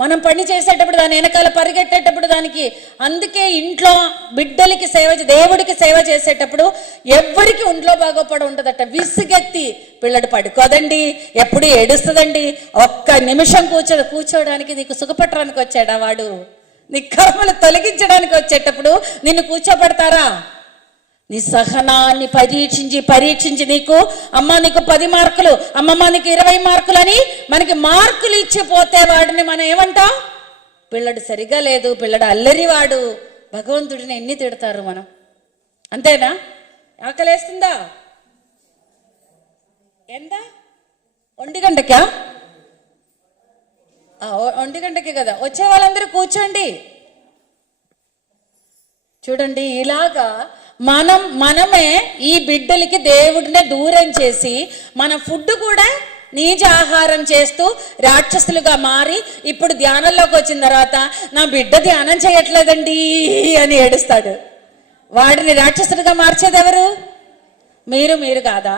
మనం పని చేసేటప్పుడు, దాని వెనకాల పరిగెట్టేటప్పుడు దానికి. అందుకే ఇంట్లో బిడ్డలకి దేవుడికి సేవ చేసేటప్పుడు ఎవరికి ఒంట్లో బాగోపడ ఉంటుందట. విసిగెత్తి పిల్లడు పడుకోదండి, ఎప్పుడు ఏడుస్తుందండి, ఒక్క నిమిషం కూర్చోడానికి నీకు సుఖపట్టడానికి వచ్చాడా వాడు? నీ కర్మలు తొలగించడానికి వచ్చేటప్పుడు నిన్ను కూర్చోబెడతారా? నీ సహనాన్ని పరీక్షించి నీకు అమ్మ నీకు 10 మార్కులు, అమ్మమ్మ నీకు 20 మార్కులు అని మనకి మార్కులు ఇచ్చిపోతే వాడిని మనం ఏమంటాం? పిల్లడు సరిగా లేదు, పిల్లడు అల్లరివాడు. భగవంతుడిని ఎన్ని తిడతారు మనం. అంతేనా? ఆకలేస్తుందా? ఎంత? 1 గంటకా? 1 గంటకే కదా. వచ్చే వాళ్ళందరూ కూర్చోండి. చూడండి, ఇలాగా మనమే ఈ బిడ్డలకి దేవుడినే దూరం చేసి మన ఫుడ్ కూడా నీచ ఆహారం చేస్తూ రాక్షసులుగా మారి ఇప్పుడు ధ్యానంలోకి వచ్చిన తర్వాత నా బిడ్డ ధ్యానం చేయట్లేదండి అని ఏడుస్తాడు. వాడిని రాక్షసుడిగా మార్చేది ఎవరు? మీరు కాదా?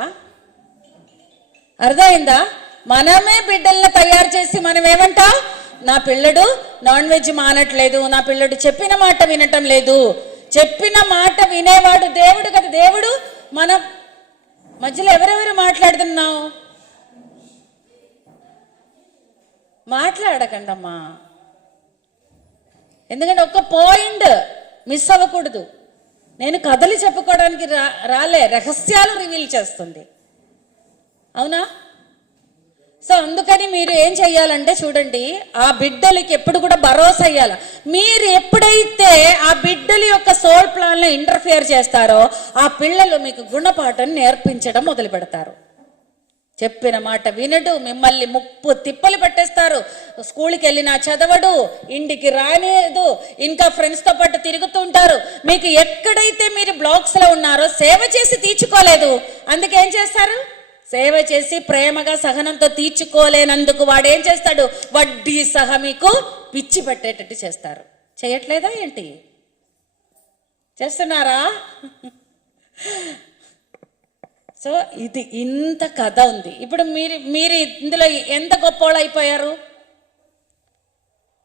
అర్థమైందా? మనమే బిడ్డల్ని తయారు చేసి మనం ఏమంటాం? నా పిల్లడు నాన్ వెజ్ మానట్లేదు, నా పిల్లడు చెప్పిన మాట వినటం లేదు. చెప్పిన మాట వినేవాడు దేవుడు కదా. దేవుడు మన మధ్యలో ఎవరెవరు మాట్లాడుతున్నావు? మాట్లాడకండమ్మా, ఎందుకంటే ఒక్క పాయింట్ మిస్ అవ్వకూడదు. నేను కథలు చెప్పుకోవడానికి రాలే, రహస్యాలు రివీల్ చేస్తుంది. అవునా? సో అందుకని మీరు ఏం చెయ్యాలంటే చూడండి, ఆ బిడ్డలకి ఎప్పుడు కూడా భరోసా ఇయ్యాలి. మీరు ఎప్పుడైతే ఆ బిడ్డల యొక్క సోల్ ప్లాన్లో ఇంటర్ఫియర్ చేస్తారో ఆ పిల్లలు మీకు గుణపాఠం నేర్పించడం మొదలు పెడతారు. చెప్పిన మాట వినడు, మిమ్మల్ని ముప్పు తిప్పలు పెట్టేస్తారు. స్కూల్కి వెళ్ళినా చదవడు, ఇంటికి రానేదు, ఇంకా ఫ్రెండ్స్తో పాటు తిరుగుతుంటారు. మీకు ఎక్కడైతే మీరు బ్లాక్స్లో ఉన్నారో సేవ చేసి తీర్చుకోలేదు, అందుకేం చేస్తారు? సేవ చేసి ప్రేమగా సహనంతో తీర్చుకోలేనందుకు వాడు ఏం చేస్తాడు? వడ్డీ సహా మీకు పిచ్చి పెట్టేటట్టు చేస్తారు. చేయట్లేదా ఏంటి? చేస్తున్నారా? సో ఇది ఇంత కథ ఉంది. ఇప్పుడు మీరు ఇందులో ఎంత గొప్పవాళ్ళు అయిపోయారు?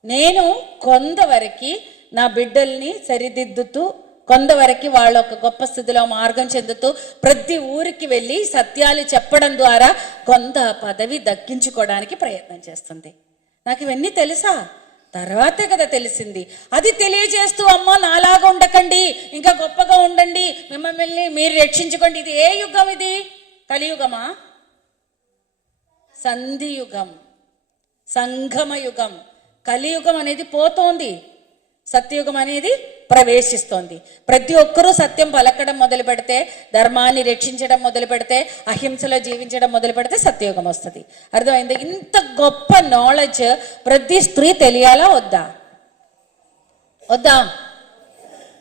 నేను కొంతవరకు నా బిడ్డల్ని సరిదిద్దుతూ, కొంతవరకు వాళ్ళ ఒక గొప్ప స్థితిలో మార్గం చెందుతూ ప్రతి ఊరికి వెళ్ళి సత్యాలు చెప్పడం ద్వారా కొంత పదవి దక్కించుకోవడానికి ప్రయత్నం చేస్తుంది. నాకు ఇవన్నీ తెలుసా? తర్వాతే కదా తెలిసింది. అది తెలియజేస్తూ అమ్మ నాలాగా ఉండకండి, ఇంకా గొప్పగా ఉండండి, మిమ్మల్ని మీరు రక్షించుకోండి. ఇది ఏ యుగం? ఇది కలియుగమా? సంధియుగం, సంగమ యుగం. కలియుగం అనేది పోతోంది, సత్యయుగం అనేది ప్రవేశిస్తోంది. ప్రతి ఒక్కరూ సత్యం పలకడం మొదలు పెడితే, ధర్మాన్ని రక్షించడం మొదలు పెడితే, అహింసలో జీవించడం మొదలు పెడితే సత్యయుగం వస్తుంది. అర్థమైంది? ఇంత గొప్ప నాలెడ్జ్ ప్రతి స్త్రీ తెలియాలా వద్దా?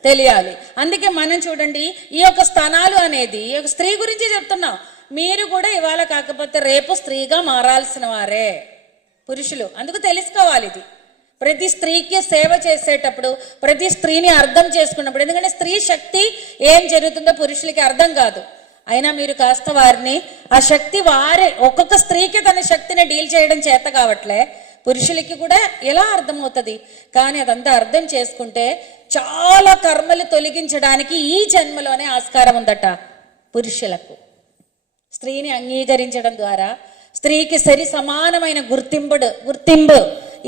తెలియాలి. అందుకే మనం చూడండి, ఈ యొక్క స్థానాలు అనేది ఈ యొక్క స్త్రీ గురించి చెప్తున్నాం. మీరు కూడా ఇవాళ కాకపోతే రేపు స్త్రీగా మారాల్సిన వారే పురుషులు. అందుకు తెలుసుకోవాలి ఇది. ప్రతి స్త్రీకి సేవ చేసేటప్పుడు, ప్రతి స్త్రీని అర్థం చేసుకున్నప్పుడు, ఎందుకంటే స్త్రీ శక్తి ఏం జరుగుతుందో పురుషులకి అర్థం కాదు. అయినా మీరు కాస్త వారిని ఆ శక్తి వారే, ఒక్కొక్క స్త్రీకి తన శక్తిని డీల్ చేయడం చేత కావట్లే, పురుషులకి కూడా ఎలా అర్థమవుతుంది. కానీ అదంతా అర్థం చేసుకుంటే చాలా కర్మలు తొలగించడానికి ఈ జన్మలోనే ఆస్కారం ఉందట పురుషులకు. స్త్రీని అంగీకరించడం ద్వారా, స్త్రీకి సరి సమానమైన గుర్తింపు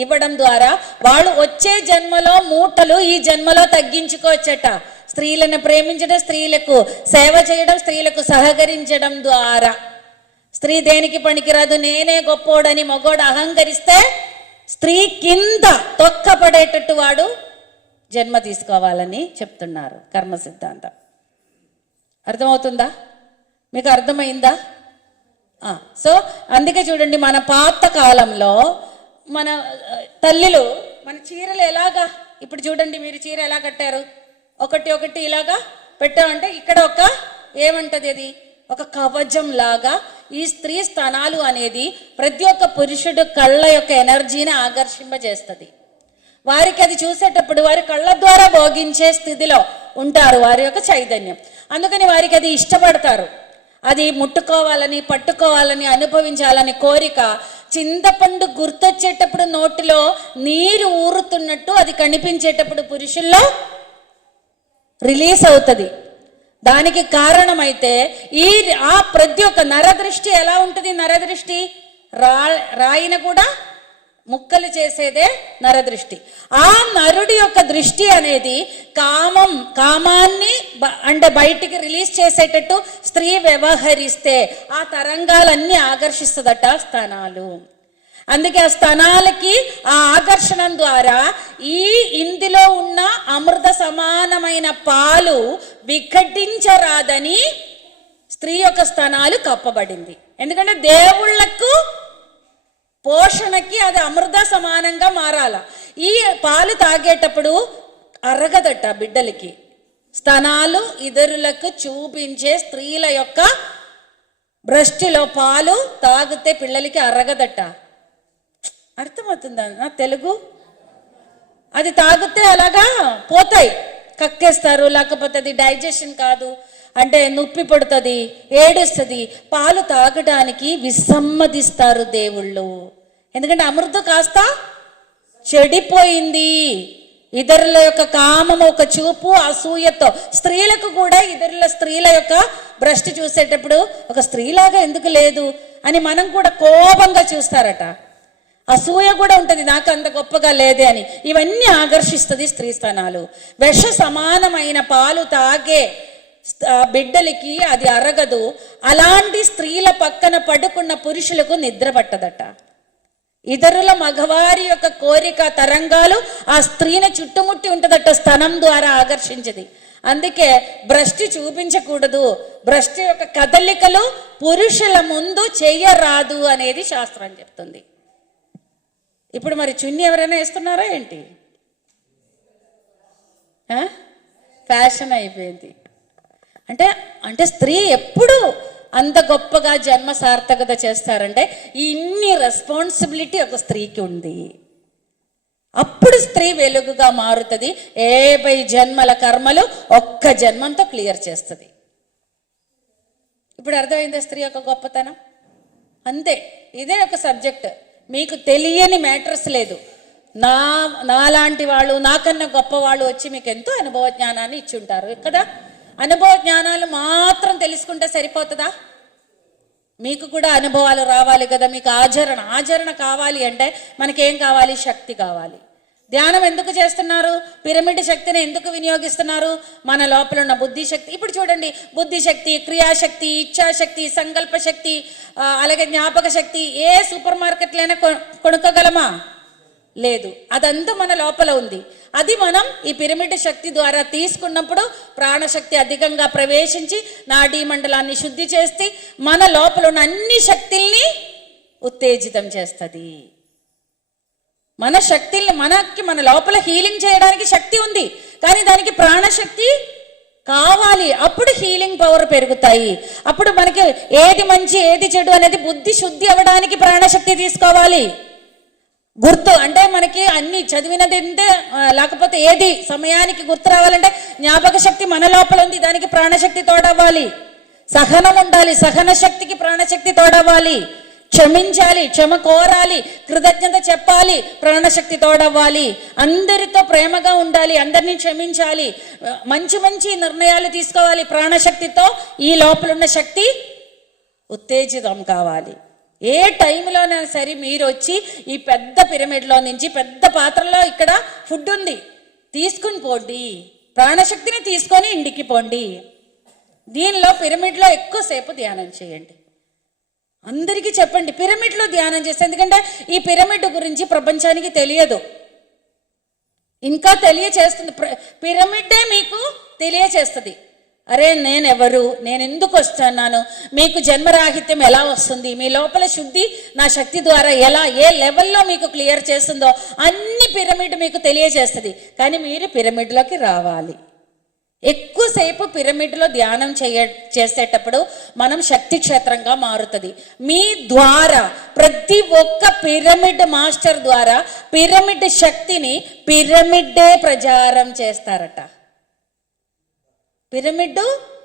ఇవ్వడం ద్వారా వాళ్ళు వచ్చే జన్మలో మూటలు ఈ జన్మలో తగ్గించుకోవచ్చట. స్త్రీలను ప్రేమించడం, స్త్రీలకు సేవ చేయడం, స్త్రీలకు సహకరించడం ద్వారా. స్త్రీ దేనికి పనికిరాదు, నేనే గొప్పోడని మగోడు అహంకరిస్తే స్త్రీ కింద తొక్కపడేటట్టు వాడు జన్మ తీసుకోవాలని చెప్తున్నారు కర్మ సిద్ధాంతం. అర్థమవుతుందా? మీకు అర్థమైందా? సో అందుకే చూడండి, మన పాత కాలంలో మన తల్లులు మన చీరలు ఎలాగా, ఇప్పుడు చూడండి మీరు చీర ఎలా కట్టారు, ఒకటి ఒకటి ఇలాగా పెట్టామంటే ఇక్కడ ఒక ఏమంటది, అది ఒక కవచం లాగా ఈ స్త్రీ స్థానాలు అనేది ప్రతి ఒక్క పురుషుడు కళ్ళ యొక్క ఎనర్జీని ఆకర్షింపజేస్తుంది. వారికి అది చూసేటప్పుడు వారి కళ్ళ ద్వారా భోగించే స్థితిలో ఉంటారు, వారి యొక్క చైతన్యం. అందుకని వారికి అది ఇష్టపడతారు. అది ముట్టుకోవాలని, పట్టుకోవాలని, అనుభవించాలని కోరిక. చింతపండు గుర్తొచ్చేటప్పుడు నోటిలో నీరు ఊరుతున్నట్టు అది కనిపించేటప్పుడు పురుషుల్లో రిలీజ్ అవుతుంది. దానికి కారణమైతే ఆ ప్రతి ఒక్క నరదృష్టి ఎలా ఉంటుంది, నరదృష్టి రాయిన కూడా ముక్కలు చేసేదే నరదృష్టి. ఆ నరుడి యొక్క దృష్టి అనేది కామాన్ని అంటే బయటికి రిలీజ్ చేసేటట్టు స్త్రీ వ్యవహరిస్తే ఆ తరంగాలన్నీ ఆకర్షిస్తుందట స్థానాలు. అందుకే ఆ స్థానాలకి ఆ ఆకర్షణం ద్వారా ఇందులో ఉన్న అమృత సమానమైన పాలు విఘటించరాదని స్త్రీ యొక్క స్థానాలు కప్పబడింది. ఎందుకంటే దేవుళ్లకు పోషణకి అది అమృత సమానంగా మారాల. ఈ పాలు తాగేటప్పుడు అరగదట బిడ్డలకి. స్థానాలు ఇతరులకు చూపించే స్త్రీల యొక్క బ్రష్టిలో పాలు తాగితే పిల్లలకి అరగదట. అర్థమవుతుందా నా తెలుగు? అది తాగితే అలాగా పోతాయి, కక్కేస్తారు, లేకపోతే అది డైజెషన్ కాదు అంటే నొప్పి పడుతుంది, ఏడుస్తుంది. పాలు తాగడానికి విసమ్మతిస్తారు దేవుళ్ళు. ఎందుకంటే అమృతం కాస్త చెడిపోయింది. ఇతరుల యొక్క కామము, ఒక చూపు, అసూయతో. స్త్రీలకు కూడా స్త్రీల యొక్క భ్రష్టి చూసేటప్పుడు ఒక స్త్రీలాగా ఎందుకు లేదు అని మనం కూడా కోపంగా చూస్తారట. అసూయ కూడా ఉంటుంది, నాకు అంత గొప్పగా లేదే అని. ఇవన్నీ ఆకర్షిస్తుంది స్త్రీ స్థానాలు. విష సమానమైన పాలు తాగే బిడ్డలకి అది అరగదు. అలాంటి స్త్రీల పక్కన పడుకున్న పురుషులకు నిద్ర పట్టదట. ఇతరుల మగవారి యొక్క కోరిక తరంగాలు ఆ స్త్రీని చుట్టుముట్టి ఉంటుందట, స్థనం ద్వారా ఆకర్షించది. అందుకే భ్రష్టి చూపించకూడదు, భ్రష్టి యొక్క కదలికలు పురుషుల ముందు చెయ్యరాదు అనేది శాస్త్రం చెప్తుంది. ఇప్పుడు మరి చున్ని ఎవరైనా వేస్తున్నారా ఏంటి? ఫ్యాషన్ అయిపోయింది. అంటే స్త్రీ ఎప్పుడు అంత గొప్పగా జన్మ సార్థకత చేస్తారంటే ఇన్ని రెస్పాన్సిబిలిటీ ఒక స్త్రీకి ఉంది. అప్పుడు స్త్రీ వెలుగుగా మారుతుంది. 50 జన్మల కర్మలు ఒక్క జన్మంతో క్లియర్ చేస్తుంది. ఇప్పుడు అర్థమైందా స్త్రీ యొక్క గొప్పతనం? అంతే. ఇదే ఒక సబ్జెక్ట్. మీకు తెలియని మ్యాటర్స్ లేదు. నాలాంటి వాళ్ళు, నాకన్నా గొప్ప వాళ్ళు వచ్చి మీకు ఎంతో అనుభవ జ్ఞానాన్ని ఇచ్చి ఉంటారు కదా. అనుభవ జ్ఞానాలు మాత్రం తెలుసుకుంటే సరిపోతుందా? మీకు కూడా అనుభవాలు రావాలి కదా. మీకు ఆచరణ కావాలి అంటే మనకేం కావాలి? శక్తి కావాలి. ధ్యానం ఎందుకు చేస్తున్నారు? పిరమిడ్ శక్తిని ఎందుకు వినియోగిస్తున్నారు? మన లోపల ఉన్న బుద్ధి శక్తి. ఇప్పుడు చూడండి, బుద్ధి శక్తి, క్రియాశక్తి, ఇచ్ఛాశక్తి, సంకల్ప శక్తి, అలాగే జ్ఞాపక శక్తి ఏ సూపర్ మార్కెట్లైనా కొనుక్కోగలమా? లేదు. అదంతా మన లోపల ఉంది. అది మనం ఈ పిరమిడ్ శక్తి ద్వారా తీసుకున్నప్పుడు ప్రాణశక్తి అధికంగా ప్రవేశించి నాడీ మండలాన్ని శుద్ధి చేసి మన లోపల ఉన్న అన్ని శక్తుల్ని ఉత్తేజితం చేస్తుంది. మన శక్తుల్ని మన లోపల హీలింగ్ చేయడానికి శక్తి ఉంది. కానీ దానికి ప్రాణశక్తి కావాలి. అప్పుడు హీలింగ్ పవర్ పెరుగుతాయి. అప్పుడు మనకి ఏది మంచి ఏది చెడు అనేది బుద్ధి శుద్ధి అవ్వడానికి ప్రాణశక్తి తీసుకోవాలి. గుర్తు అంటే మనకి అన్ని చదివినది అంటే లేకపోతే ఏది సమయానికి గుర్తు రావాలంటే జ్ఞాపక శక్తి మన లోపల ఉంది, దానికి ప్రాణశక్తి తోడవ్వాలి. సహనం ఉండాలి, సహన శక్తికి ప్రాణశక్తి తోడవ్వాలి. క్షమించాలి, క్షమ కోరాలి, కృతజ్ఞత చెప్పాలి, ప్రాణశక్తి తోడవ్వాలి. అందరితో ప్రేమగా ఉండాలి, అందరినీ క్షమించాలి, మంచి మంచి నిర్ణయాలు తీసుకోవాలి. ప్రాణశక్తితో ఈ లోపల ఉన్న శక్తి ఉత్తేజితం కావాలి. ఏ టైంలోనైనా సరే మీరు వచ్చి ఈ పెద్ద పిరమిడ్లో నుంచి పెద్ద పాత్రలో ఇక్కడ ఫుడ్ ఉంది తీసుకుని పోండి, ప్రాణశక్తిని తీసుకొని ఇంటికి పోండి. దీనిలో పిరమిడ్లో ఎక్కువసేపు ధ్యానం చేయండి. అందరికీ చెప్పండి పిరమిడ్లో ధ్యానం చేస్తే, ఎందుకంటే ఈ పిరమిడ్ గురించి ప్రపంచానికి తెలియదు, ఇంకా తెలియచేస్తుంది. పిరమిడ్డే మీకు తెలియచేస్తుంది. అరే నేనెవరు, నేను ఎందుకు వస్తున్నాను, మీకు జన్మరాహిత్యం ఎలా వస్తుంది, మీ లోపల శుద్ధి నా శక్తి ద్వారా ఎలా ఏ లెవెల్లో మీకు క్లియర్ చేస్తుందో అన్ని పిరమిడ్ మీకు తెలియజేస్తుంది. కానీ మీరు పిరమిడ్లోకి రావాలి. ఎక్కువసేపు పిరమిడ్లో ధ్యానం చేసేటప్పుడు మనం శక్తి క్షేత్రంగా మారుతుంది. మీ ద్వారా ప్రతి ఒక్క పిరమిడ్ మాస్టర్ ద్వారా పిరమిడ్ శక్తిని పిరమిడ్డే ప్రచారం చేస్తారట.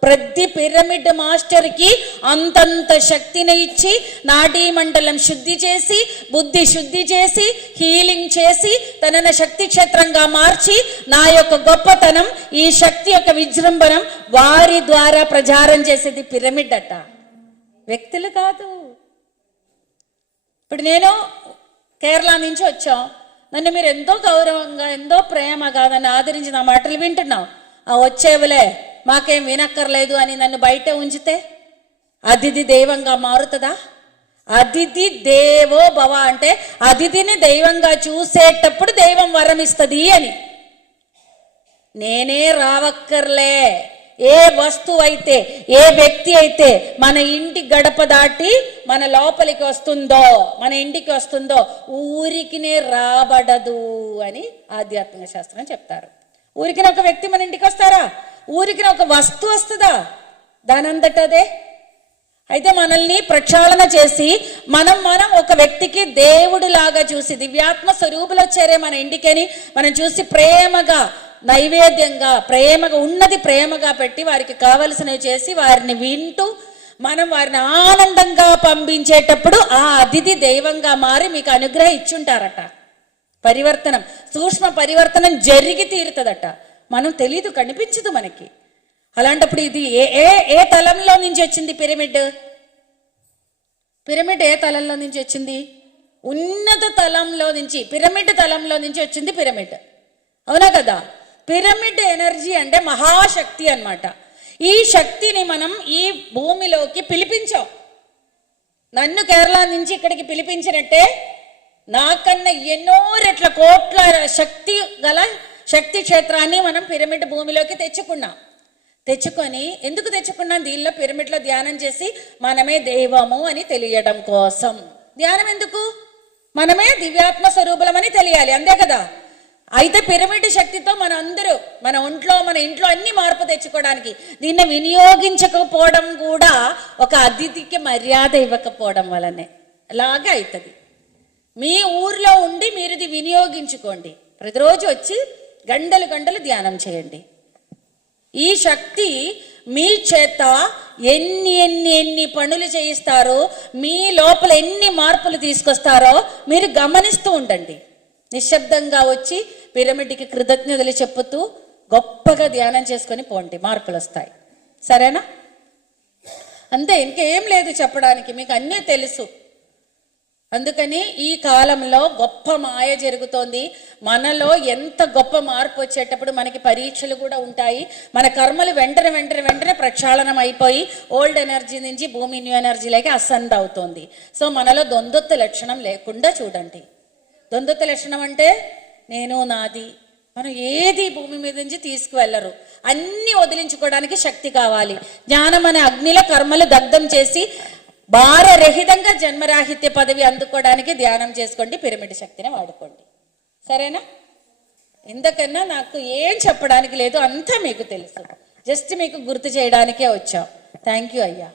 ప్రతి పిరమిడ్ మాస్టర్కి అంతంత శక్తిని ఇచ్చి నాడీ మండలం శుద్ధి చేసి బుద్ధి శుద్ధి చేసి హీలింగ్ చేసి తనని శక్తి క్షేత్రంగా మార్చి నా యొక్క గొప్పతనం ఈ శక్తి యొక్క విజృంభణం వారి ద్వారా ప్రచారం చేసేది పిరమిడ్ అట, వ్యక్తులు కాదు. ఇప్పుడు నేను కేరళ నుంచి వచ్చాం, నన్ను మీరు ఎంతో గౌరవంగా ఎంతో ప్రేమగా నన్ను ఆదరించి నా మాటలు వింటున్నాం. వచ్చేవులే మాకేం వినక్కర్లేదు అని నన్ను బయట ఉంచితే అతిథి దైవంగా మారుతుందా? అతిథి దేవో భవ అంటే అతిథిని దైవంగా చూసేటప్పుడు దైవం వరం ఇస్తుంది అని. నేనే రావక్కర్లే. ఏ వస్తువు అయితే ఏ వ్యక్తి అయితే మన ఇంటి గడప దాటి మన లోపలికి వస్తుందో మన ఇంటికి వస్తుందో ఊరికినే రాబడదు అని ఆధ్యాత్మిక శాస్త్రం చెప్తారు. ఊరికిన ఒక వ్యక్తి మన ఇంటికి వస్తారా? ఊరికిన ఒక వస్తువు వస్తుందా? దానంతటదే. అయితే మనల్ని ప్రక్షాళన చేసి మనం ఒక వ్యక్తికి దేవుడి లాగా చూసి దివ్యాత్మ స్వరూపులు వచ్చారే మన ఇంటికని మనం చూసి ప్రేమగా నైవేద్యంగా ప్రేమగా ఉన్నది ప్రేమగా పెట్టి వారికి కావలసినవి చేసి వారిని వింటూ మనం వారిని ఆనందంగా పంపించేటప్పుడు ఆ అతిథి దైవంగా మారి మీకు అనుగ్రహం ఇచ్చుంటారట. పరివర్తనం సూక్ష్మ పరివర్తనం జరిగి తీరుతుందట. మనం తెలీదు, కనిపించదు మనకి. అలాంటప్పుడు ఇది ఏ తలంలో నుంచి వచ్చింది పిరమిడ్? పిరమిడ్ ఏ తలంలో నుంచి వచ్చింది? ఉన్నత తలంలో నుంచి, పిరమిడ్ తలంలో నుంచి వచ్చింది పిరమిడ్. అవునా కదా? పిరమిడ్ ఎనర్జీ అంటే మహాశక్తి అన్నమాట. ఈ శక్తిని మనం ఈ భూమిలోకి పిలిపించాం. నన్ను కేరళ నుంచి ఇక్కడికి పిలిపించినట్టే నాకన్నా ఎన్నో రెట్ల కోట్ల శక్తి గల శక్తి క్షేత్రాన్ని మనం పిరమిడ్ భూమిలోకి తెచ్చుకొని ఎందుకు తెచ్చుకున్నాం? దీనిలో పిరమిడ్లో ధ్యానం చేసి మనమే దైవము అని తెలియడం కోసం. ధ్యానం ఎందుకు? మనమే దివ్యాత్మ స్వరూపులమని తెలియాలి, అంతే కదా? అయితే పిరమిడ్ శక్తితో మన ఇంట్లో అన్ని మార్పు తెచ్చుకోవడానికి దీన్ని వినియోగించకపోవడం కూడా ఒక అతిథికి మర్యాద ఇవ్వకపోవడం వలనే అలాగే అవుతుంది. మీ ఊర్లో ఉండి మీరు ఇది వినియోగించుకోండి. ప్రతిరోజు వచ్చి గంటలు ధ్యానం చేయండి. ఈ శక్తి మీ చేత ఎన్ని పనులు చేయిస్తారో, మీ లోపల ఎన్ని మార్పులు తీసుకొస్తారో మీరు గమనిస్తూ ఉండండి. నిశ్శబ్దంగా వచ్చి పిరమిడ్కి కృతజ్ఞతలు చెప్పుతూ గొప్పగా ధ్యానం చేసుకొని పోండి, మార్పులు వస్తాయి. సరేనా? అంతే, ఇంకేం లేదు చెప్పడానికి, మీకు అన్నీ తెలుసు. అందుకని ఈ కాలంలో గొప్ప మాయ జరుగుతోంది. మనలో ఎంత గొప్ప మార్పు వచ్చేటప్పుడు మనకి పరీక్షలు కూడా ఉంటాయి. మన కర్మలు వెంటనే ప్రక్షాళనం అయిపోయి ఓల్డ్ ఎనర్జీ నుంచి భూమి న్యూ ఎనర్జీలోకి అసెండ్ అవుతోంది. సో మనలో ద్వంద్వత్వ లక్షణం లేకుండా చూడండి. ద్వంద్వత్వ లక్షణం అంటే నేను నాది, మనం ఏది భూమి మీద నుంచి తీసుకువెళ్ళరు. అన్ని వదిలించుకోవడానికి శక్తి కావాలి. జ్ఞానం అనే అగ్నిలో కర్మలు దగ్ధం చేసి భారరహితంగా జన్మరాహిత్య పదవి అందుకోవడానికి ధ్యానం చేసుకోండి, పిరమిడ్ శక్తిని వాడుకోండి. సరేనా? ఎందుకన్నా నాకు ఏం చెప్పడానికి లేదు, అంతా మీకు తెలుసు. జస్ట్ మీకు గుర్తు చేయడానికే వచ్చాం. థ్యాంక్ యూ అయ్యా.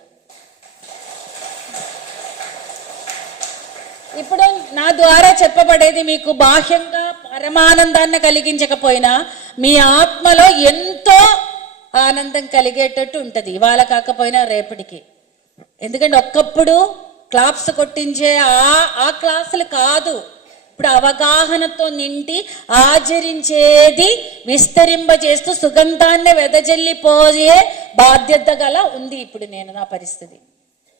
ఇప్పుడు నా ద్వారా చెప్పబడేది మీకు బాహ్యంగా పరమానందాన్ని కలిగించకపోయినా మీ ఆత్మలో ఎంతో ఆనందం కలిగేటట్టు ఉంటుంది, ఇవాళ కాకపోయినా రేపటికి. ఎందుకంటే ఒక్కప్పుడు క్లాప్స్ కొట్టించే ఆ క్లాసులు కాదు, ఇప్పుడు అవగాహనతో నిండి ఆచరించేది విస్తరింపజేస్తూ సుగంధాన్ని వెదజల్లిపోయే బాధ్యత గల ఉంది ఇప్పుడు నా పరిస్థితి.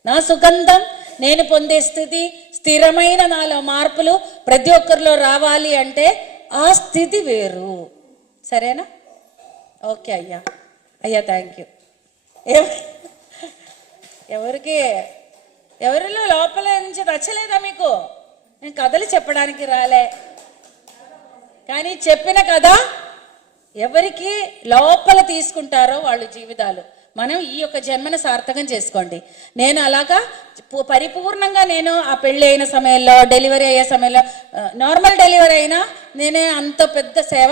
నా సుగంధం నేను పొందే స్థితి, స్థిరమైన నాలో మార్పులు ప్రతి ఒక్కరిలో రావాలి అంటే ఆ స్థితి వేరు. సరేనా? ఓకే అయ్యా. అయ్యా థ్యాంక్ యూ. ఎవరిలో లోపల నుంచి నచ్చలేదా మీకు? నేను కథలు చెప్పడానికి రాలే, కానీ చెప్పిన కథ ఎవరికి లోపల తీసుకుంటారో వాళ్ళ జీవితాలు. మనం ఈ యొక్క జన్మను సార్థకం చేసుకోండి. నేను అలాగా పరిపూర్ణంగా నేను ఆ పెళ్ళి అయిన సమయంలో, డెలివరీ అయ్యే సమయంలో, నార్మల్ డెలివరీ అయినా నేనే అంత పెద్ద సేవ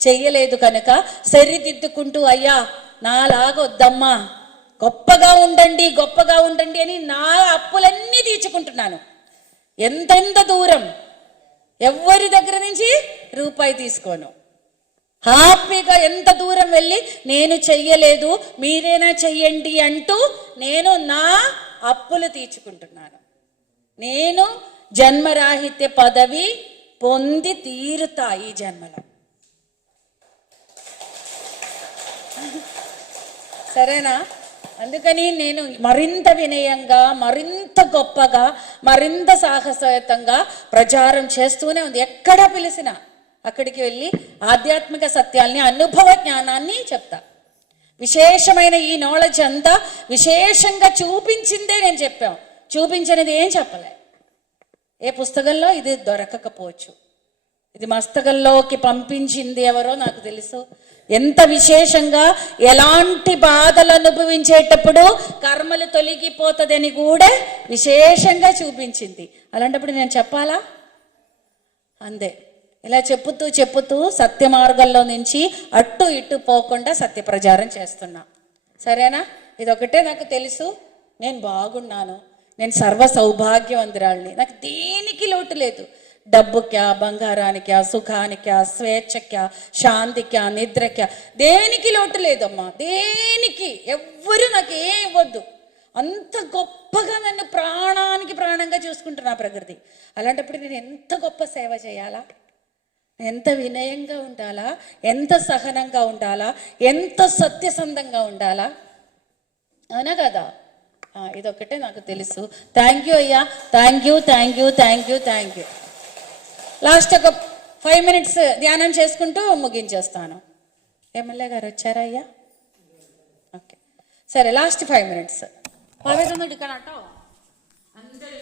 చెయ్యలేదు కనుక సరిదిద్దుకుంటూ అయ్యా నాలాగొద్దమ్మా, గొప్పగా ఉండండి అని నా అప్పులన్నీ తీర్చుకుంటున్నాను. ఎంతెంత దూరం, ఎవరి దగ్గర నుంచి రూపాయి తీసుకోను. హ్యాపీగా ఎంత దూరం వెళ్ళి నేను చెయ్యలేదు మీరేనా చెయ్యండి అంటూ నేను నా అప్పులు తీర్చుకుంటున్నాను. నేను జన్మరాహిత్య పదవి పొంది తీరుతా ఈ జన్మలో. సరేనా? అందుకని నేను మరింత వినయంగా, మరింత గొప్పగా, మరింత సాహసయుతంగా ప్రచారం చేస్తూనే ఉంది. ఎక్కడ పిలిచినా అక్కడికి వెళ్ళి ఆధ్యాత్మిక సత్యాల్ని, అనుభవ జ్ఞానాన్ని చెప్తా. విశేషమైన ఈ నాలెడ్జ్ అంతా విశేషంగా చూపించిందే నేను చెప్పాం, చూపించినది ఏం చెప్పలే. ఏ పుస్తకంలో ఇది దొరకకపోవచ్చు, ఇది మస్తకంలోకి పంపించింది ఎవరో నాకు తెలుసు. ఎంత విశేషంగా ఎలాంటి బాధలు అనుభవించేటప్పుడు కర్మలు తొలగిపోతుందని కూడా విశేషంగా చూపించింది. అలాంటప్పుడు నేను చెప్పాలా? అందే ఇలా చెప్పుతూ సత్య మార్గంలో నుంచి అట్టు ఇట్టు పోకుండా సత్య ప్రచారం చేస్తున్నా. సరేనా? ఇదొకటే నాకు తెలుసు, నేను బాగున్నాను, నేను సర్వ సౌభాగ్యవంతురాల్ని, నాకు దేనికి లోటు లేదు. డబ్బుక్యా, బంగారానికా, సుఖానికా, స్వేచ్ఛక్యా, శాంతిక్యా, నిద్రక్యా, దేనికి లోటు లేదమ్మా. దేనికి ఎవ్వరు నాకు ఏం ఇవ్వద్దు. అంత గొప్పగా నన్ను ప్రాణానికి ప్రాణంగా చూసుకుంటున్నా ప్రకృతి. అలాంటప్పుడు నేను ఎంత గొప్ప సేవ చేయాలా, ఎంత వినయంగా ఉండాలా, ఎంత సహనంగా ఉండాలా, ఎంత సత్యసంధంగా ఉండాలా. అవునా కదా? ఇదొక్కటే నాకు తెలుసు. థ్యాంక్ యూ అయ్యా. Thank you. లాస్ట్ ఒక 5 minutes ధ్యానం చేసుకుంటూ ముగించేస్తాను. ఎమ్మెల్యే గారు వచ్చారా అయ్యా? ఓకే సరే, లాస్ట్ 5 minutes. ఇక్కడ అందరూ